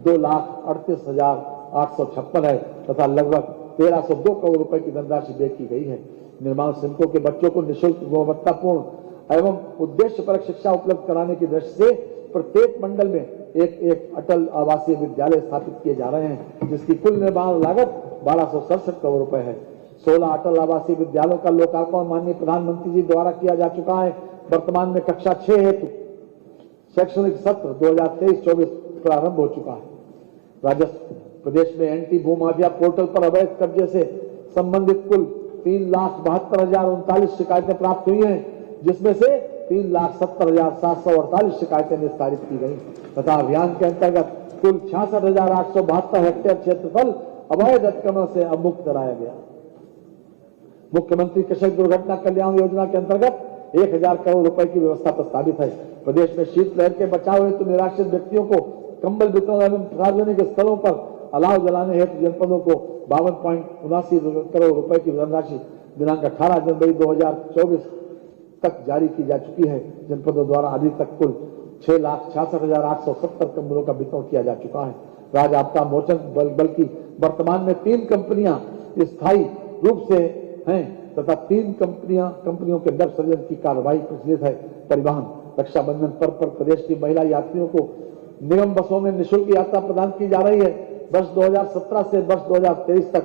2,38,856 है तथा लगभग 1,302 करोड़ रुपए की धनराशि व्यय की गई है। निर्माण श्रमिकों के बच्चों को निःशुल्क गुणवत्तापूर्ण एवं उद्देश्यपरक शिक्षा उपलब्ध कराने की दृष्टि से प्रत्येक मंडल में एक अटल आवासीय विद्यालय स्थापित किए जा रहे हैं, जिसकी कुल निर्माण लागत 1,267 करोड़ रुपए है। 16 अटल आवासीय विद्यालयों का लोकार्पण माननीय प्रधानमंत्री जी द्वारा किया जा चुका है। वर्तमान में कक्षा 6 हेतु शैक्षणिक सत्र 2023-24 प्रारंभ हो चुका है। राजस्व प्रदेश में एंटी भूमाफिया पोर्टल पर अवैध कब्जे से संबंधित कुल 3,72,039 शिकायतें प्राप्त हुई हैं, जिसमें से 3,70,748 शिकायतें निस्तारित की गई तथा अभियान के अंतर्गत कुल 66,872 हेक्टेयर क्षेत्रफल अवैध अतिक्रमण से अवमुक्त कराया गया। मुख्यमंत्री कृषक दुर्घटना कल्याण योजना के अंतर्गत 1,000 करोड़ रुपए की व्यवस्था प्रस्तावित है। प्रदेश में शीतलहर के बचाव हेतु निराश्रित व्यक्तियों को कंबल वितरण एवं सार्वजनिक स्थलों पर अलाव जलाने हेतु जनपदों को 52.79 करोड़ रुपए की धनराशि दिनांक 18 जनवरी 2024 तक जारी की जा चुकी है। जनपदों द्वारा अभी तक कुल 6,66,870 कंबलों का वितरण किया जा चुका है। राज्य आपदा मोचन बल्कि वर्तमान में 3 कंपनियां स्थायी रूप से हैं तथा 3 कंपनियों के नव सृजन की कार्रवाई प्रचलित है। परिवहन रक्षाबंधन पर्व पर प्रदेश की महिला यात्रियों को निगम बसों में निःशुल्क यात्रा प्रदान की जा रही है। वर्ष 2017 से वर्ष 2023 तक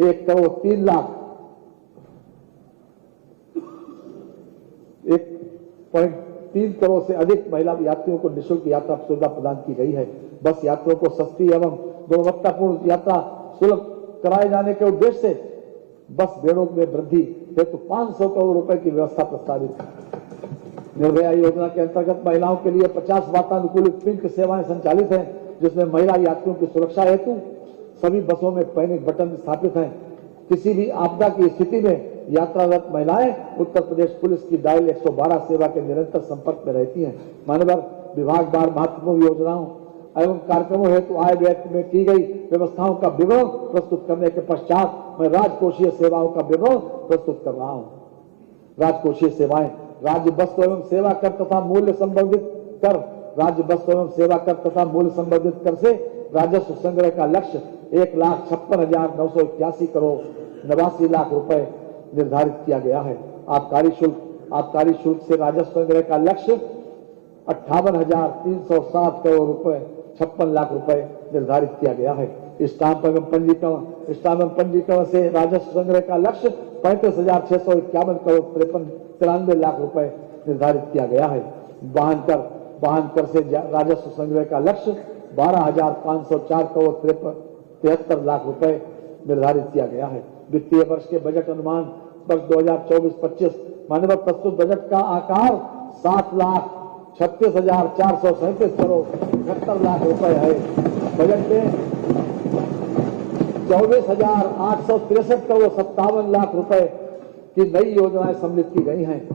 1,03 करोड़ से अधिक महिला यात्रियों को निःशुल्क यात्रा सुविधा प्रदान की गई है। बस यात्रियों को सस्ती एवं गुणवत्तापूर्ण यात्रा सुलभ कराए जाने के उद्देश्य से बस बेड़ों में वृद्धि हेतु 500 करोड़ रुपए की व्यवस्था प्रस्तावित है। निर्भया योजना के अंतर्गत महिलाओं के लिए 50 वातानुकूलित पिंक सेवाएं संचालित हैं, जिसमें महिला यात्रियों की सुरक्षा हेतु सभी बसों में पैनिक बटन स्थापित हैं। किसी भी आपदा की स्थिति में यात्रारत महिलाएं उत्तर प्रदेश पुलिस की डायल 112 सेवा के निरंतर संपर्क में रहती हैं। मान्यवर विभाग द्वारा महत्वपूर्ण योजनाओं एवं कार्यक्रमों हेतु आय व्यय में की गई व्यवस्थाओं का विवरण प्रस्तुत करने के पश्चात मैं राजकोषीय सेवाओं का विवरण प्रस्तुत कर रहा हूं। राजकोषीय सेवाएं, राज्य वस्तु एवं सेवा कर तथा मूल्य संवर्धित कर, राज्य वस्तु एवं सेवा कर तथा मूल्य संवर्धित कर से राजस्व संग्रह का लक्ष्य 1,56,981 करोड़ 89 लाख रुपए निर्धारित किया गया है। आबकारी शुल्क से राजस्व संग्रह का लक्ष्य 58,307 करोड़ रुपए 56 लाख रुपए निर्धारित किया गया है। स्टाम्प एवं पंजीकरण से राजस्व संग्रह का लक्ष्य 35,651 करोड़ 93 लाख रुपए निर्धारित किया गया है। वाहन कर से राजस्व संग्रह का लक्ष्य 12,504 करोड़ 73 लाख रुपए निर्धारित किया गया है। वित्तीय वर्ष के बजट अनुमान वर्ष 2024-25 मानव प्रस्तुत बजट का आकार 7,36,437 करोड़ 71 लाख रुपए है। बजट में 24,863 करोड़ 57 लाख रुपए की नई योजनाएं सम्मिलित की गई हैं।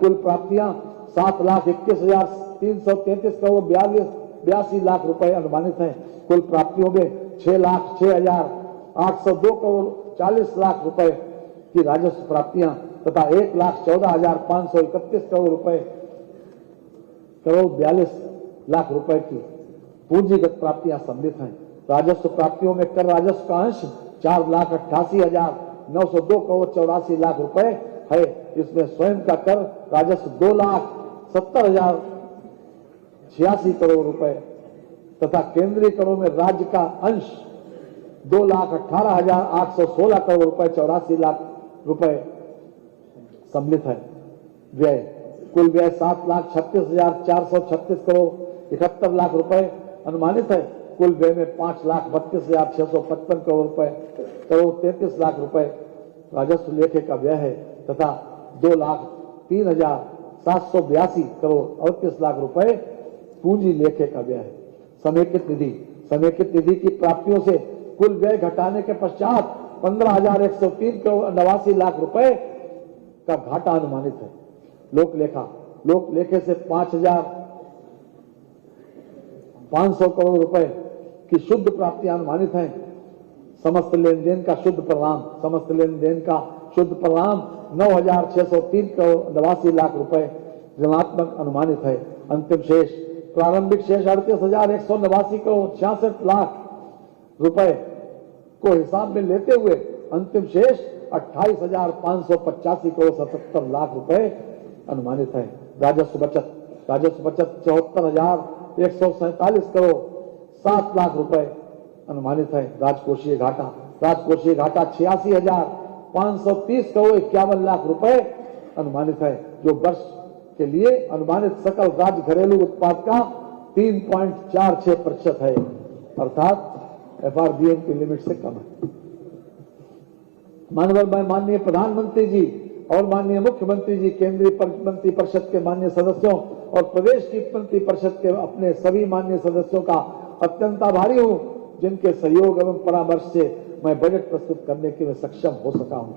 कुल प्राप्तियां 7,21,333 करोड़ 82 लाख रुपए अनुमानित हैं। कुल प्राप्तियों में 6,06,802 करोड़ 40 लाख रुपए की राजस्व प्राप्तियां तथा 1,14,531 करोड़ 42 लाख रुपए की पूंजीगत प्राप्तियां सम्मिलित हैं। राजस्व प्राप्तियों में कर राजस्व का अंश 4,88,902 करोड़ 84 लाख रुपए है। इसमें स्वयं का कर राजस्व 2,70,086 करोड़ रुपए तथा केंद्रीय करों में राज्य का अंश 2,18,816 करोड़ रुपए 84 लाख रुपए सम्मिलित है। व्यय कुल व्यय 7,36,436 करोड़ 71 लाख रुपए अनुमानित है। कुल व्यय में 5,32,655 करोड़ 33 लाख रुपए राजस्व लेखे का व्यय है तथा 2,03,782 करोड़ 38 लाख रुपए पूंजी लेखे का व्यय है। समेकित निधि की प्राप्तियों से कुल व्यय घटाने के पश्चात 15,103 करोड़ 89 लाख रुपए का घाटा अनुमानित है। लोक लेखे से 5,500 करोड़ रुपए की शुद्ध प्राप्तियां अनुमानित हैं। समस्त लेन देन का शुद्ध परिणाम 9,603 करोड़ 89 लाख रुपए ऋणात्मक अनुमानित है। अंतिम शेष प्रारंभिक शेष 38,189 करोड़ 66 लाख रुपए को हिसाब में लेते हुए अंतिम शेष 28,585 करोड़ 77 लाख रुपए अनुमानित है। राजस्व बचत 74,147 करोड़ 7 लाख रुपए अनुमानित है। राजकोषीय घाटा 86,530 करोड़ 51 लाख रुपए अनुमानित है, जो वर्ष के लिए अनुमानित सकल राज्य घरेलू उत्पाद का 3.46% है, अर्थात FRBM की लिमिट से कम है। माननीय प्रधानमंत्री जी और माननीय मुख्यमंत्री जी, केंद्रीय मंत्री परिषद के माननीय सदस्यों और प्रदेश की मंत्री परिषद के अपने सभी माननीय सदस्यों का अत्यंत आभारी हूं, जिनके सहयोग एवं परामर्श से मैं बजट प्रस्तुत करने के लिए सक्षम हो सका हूं।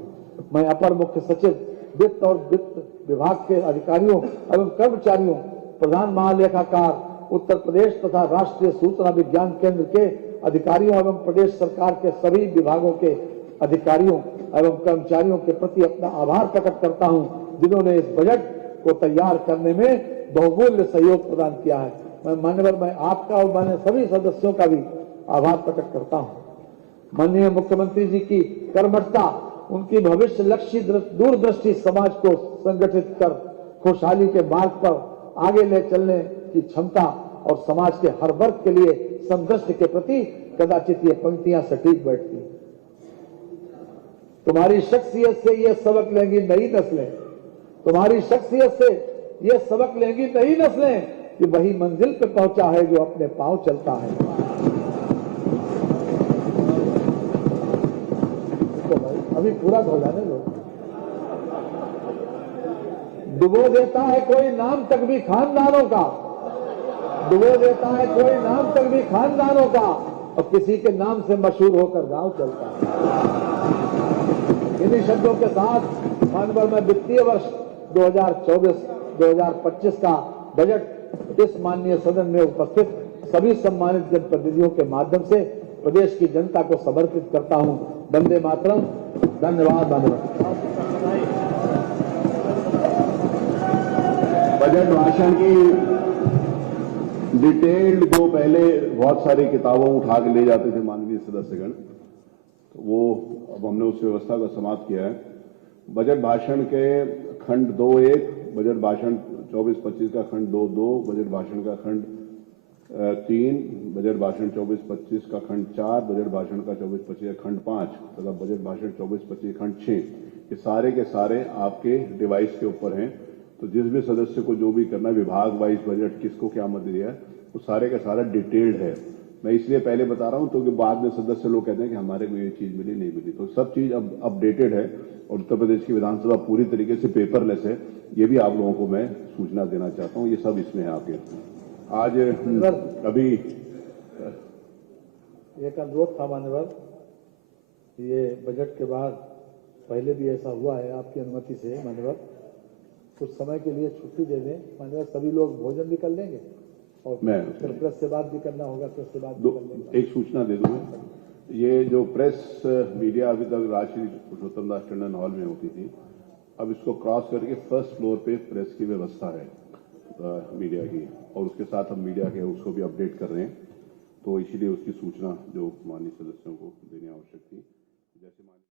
मैं अपर मुख्य सचिव वित्त और वित्त विभाग के अधिकारियों एवं कर्मचारियों, प्रधान महालेखाकार उत्तर प्रदेश तथा राष्ट्रीय सूचना विज्ञान केंद्र के अधिकारियों एवं प्रदेश सरकार के सभी विभागों के अधिकारियों एवं कर्मचारियों के प्रति अपना आभार प्रकट करता हूं, जिन्होंने इस बजट को तैयार करने में बहुमूल्य सहयोग प्रदान किया है। मैं आपका और माननीय सभी सदस्यों का भी आभार प्रकट करता हूं। माननीय मुख्यमंत्री जी की कर्मठता, उनकी भविष्य लक्ष्य दूरदृष्टि समाज को संगठित कर खुशहाली के मार्ग पर आगे ले चलने की क्षमता और समाज के हर वर्ग के लिए समदृष्टि के प्रति कदाचित ये पंक्तियां सटीक बैठती। तुम्हारी शख्सियत से ये सबक लेंगी नई नस्लें, तुम्हारी शख्सियत से ये सबक लेंगी नई नस्लें कि वही मंजिल पे पहुंचा है जो अपने पांव चलता है। तो भाई अभी पूरा धो जाने लो। डुबो देता है कोई नाम तक भी खानदानों का, डुबो देता है कोई नाम तक भी खानदानों का, और किसी के नाम से मशहूर होकर गांव चलता है। इन्हीं शब्दों के साथ माननीय मैं वित्तीय वर्ष 2024-2025 का बजट इस माननीय सदन में उपस्थित सभी सम्मानित जनप्रतिनिधियों के माध्यम से प्रदेश की जनता को समर्पित करता हूं। वंदे मातरम। धन्यवाद। बजट भाषण की डिटेल्ड जो पहले बहुत सारी किताबों उठा के ले जाते थे माननीय सदस्यगण, तो वो अब हमने उस व्यवस्था को समाप्त किया है। बजट भाषण के खंड 2.1, बजट भाषण 24-25 का खंड 2.2, बजट भाषण का खंड 3, बजट भाषण 24-25 का खंड 4, बजट भाषण का 24-25 का खंड 5 तथा बजट भाषण 24-25 खंड 6, ये सारे के सारे आपके डिवाइस के ऊपर हैं। तो जिस भी सदस्य को जो भी करना, विभाग वाइज बजट किसको क्या मत दिया है, वो सारे का सारा डिटेल्ड है। मैं इसलिए पहले बता रहा हूं तो कि बाद में सदस्य लोग कहते हैं कि हमारे को ये चीज मिली नहीं मिली, तो सब चीज अब अपडेटेड है और उत्तर प्रदेश की विधानसभा पूरी तरीके से पेपरलेस है। ये भी आप लोगों को मैं सूचना देना चाहता हूं, ये सब इसमें है आपके। आज अभी एक अनुरोध था मान्यवर, ये बजट के बाद पहले भी ऐसा हुआ है, आपकी अनुमति से मान्यवर कुछ समय के लिए छुट्टी दे दें मान्यवर, सभी लोग भोजन भी कर लेंगे और फिर प्रेस से बात भी करना होगा, प्रेस से बात भी कर लेंगे। एक सूचना दे दूं, ये जो प्रेस मीडिया अभी तक राजश्री पुरुषोत्तम दास टंडन हॉल में होती थी, अब इसको क्रॉस करके फर्स्ट फ्लोर पे प्रेस की व्यवस्था है मीडिया की, और उसके साथ हम मीडिया के उसको भी अपडेट कर रहे हैं। तो इसीलिए उसकी सूचना जो माननीय सदस्यों को देनी आवश्यक थी। जैसे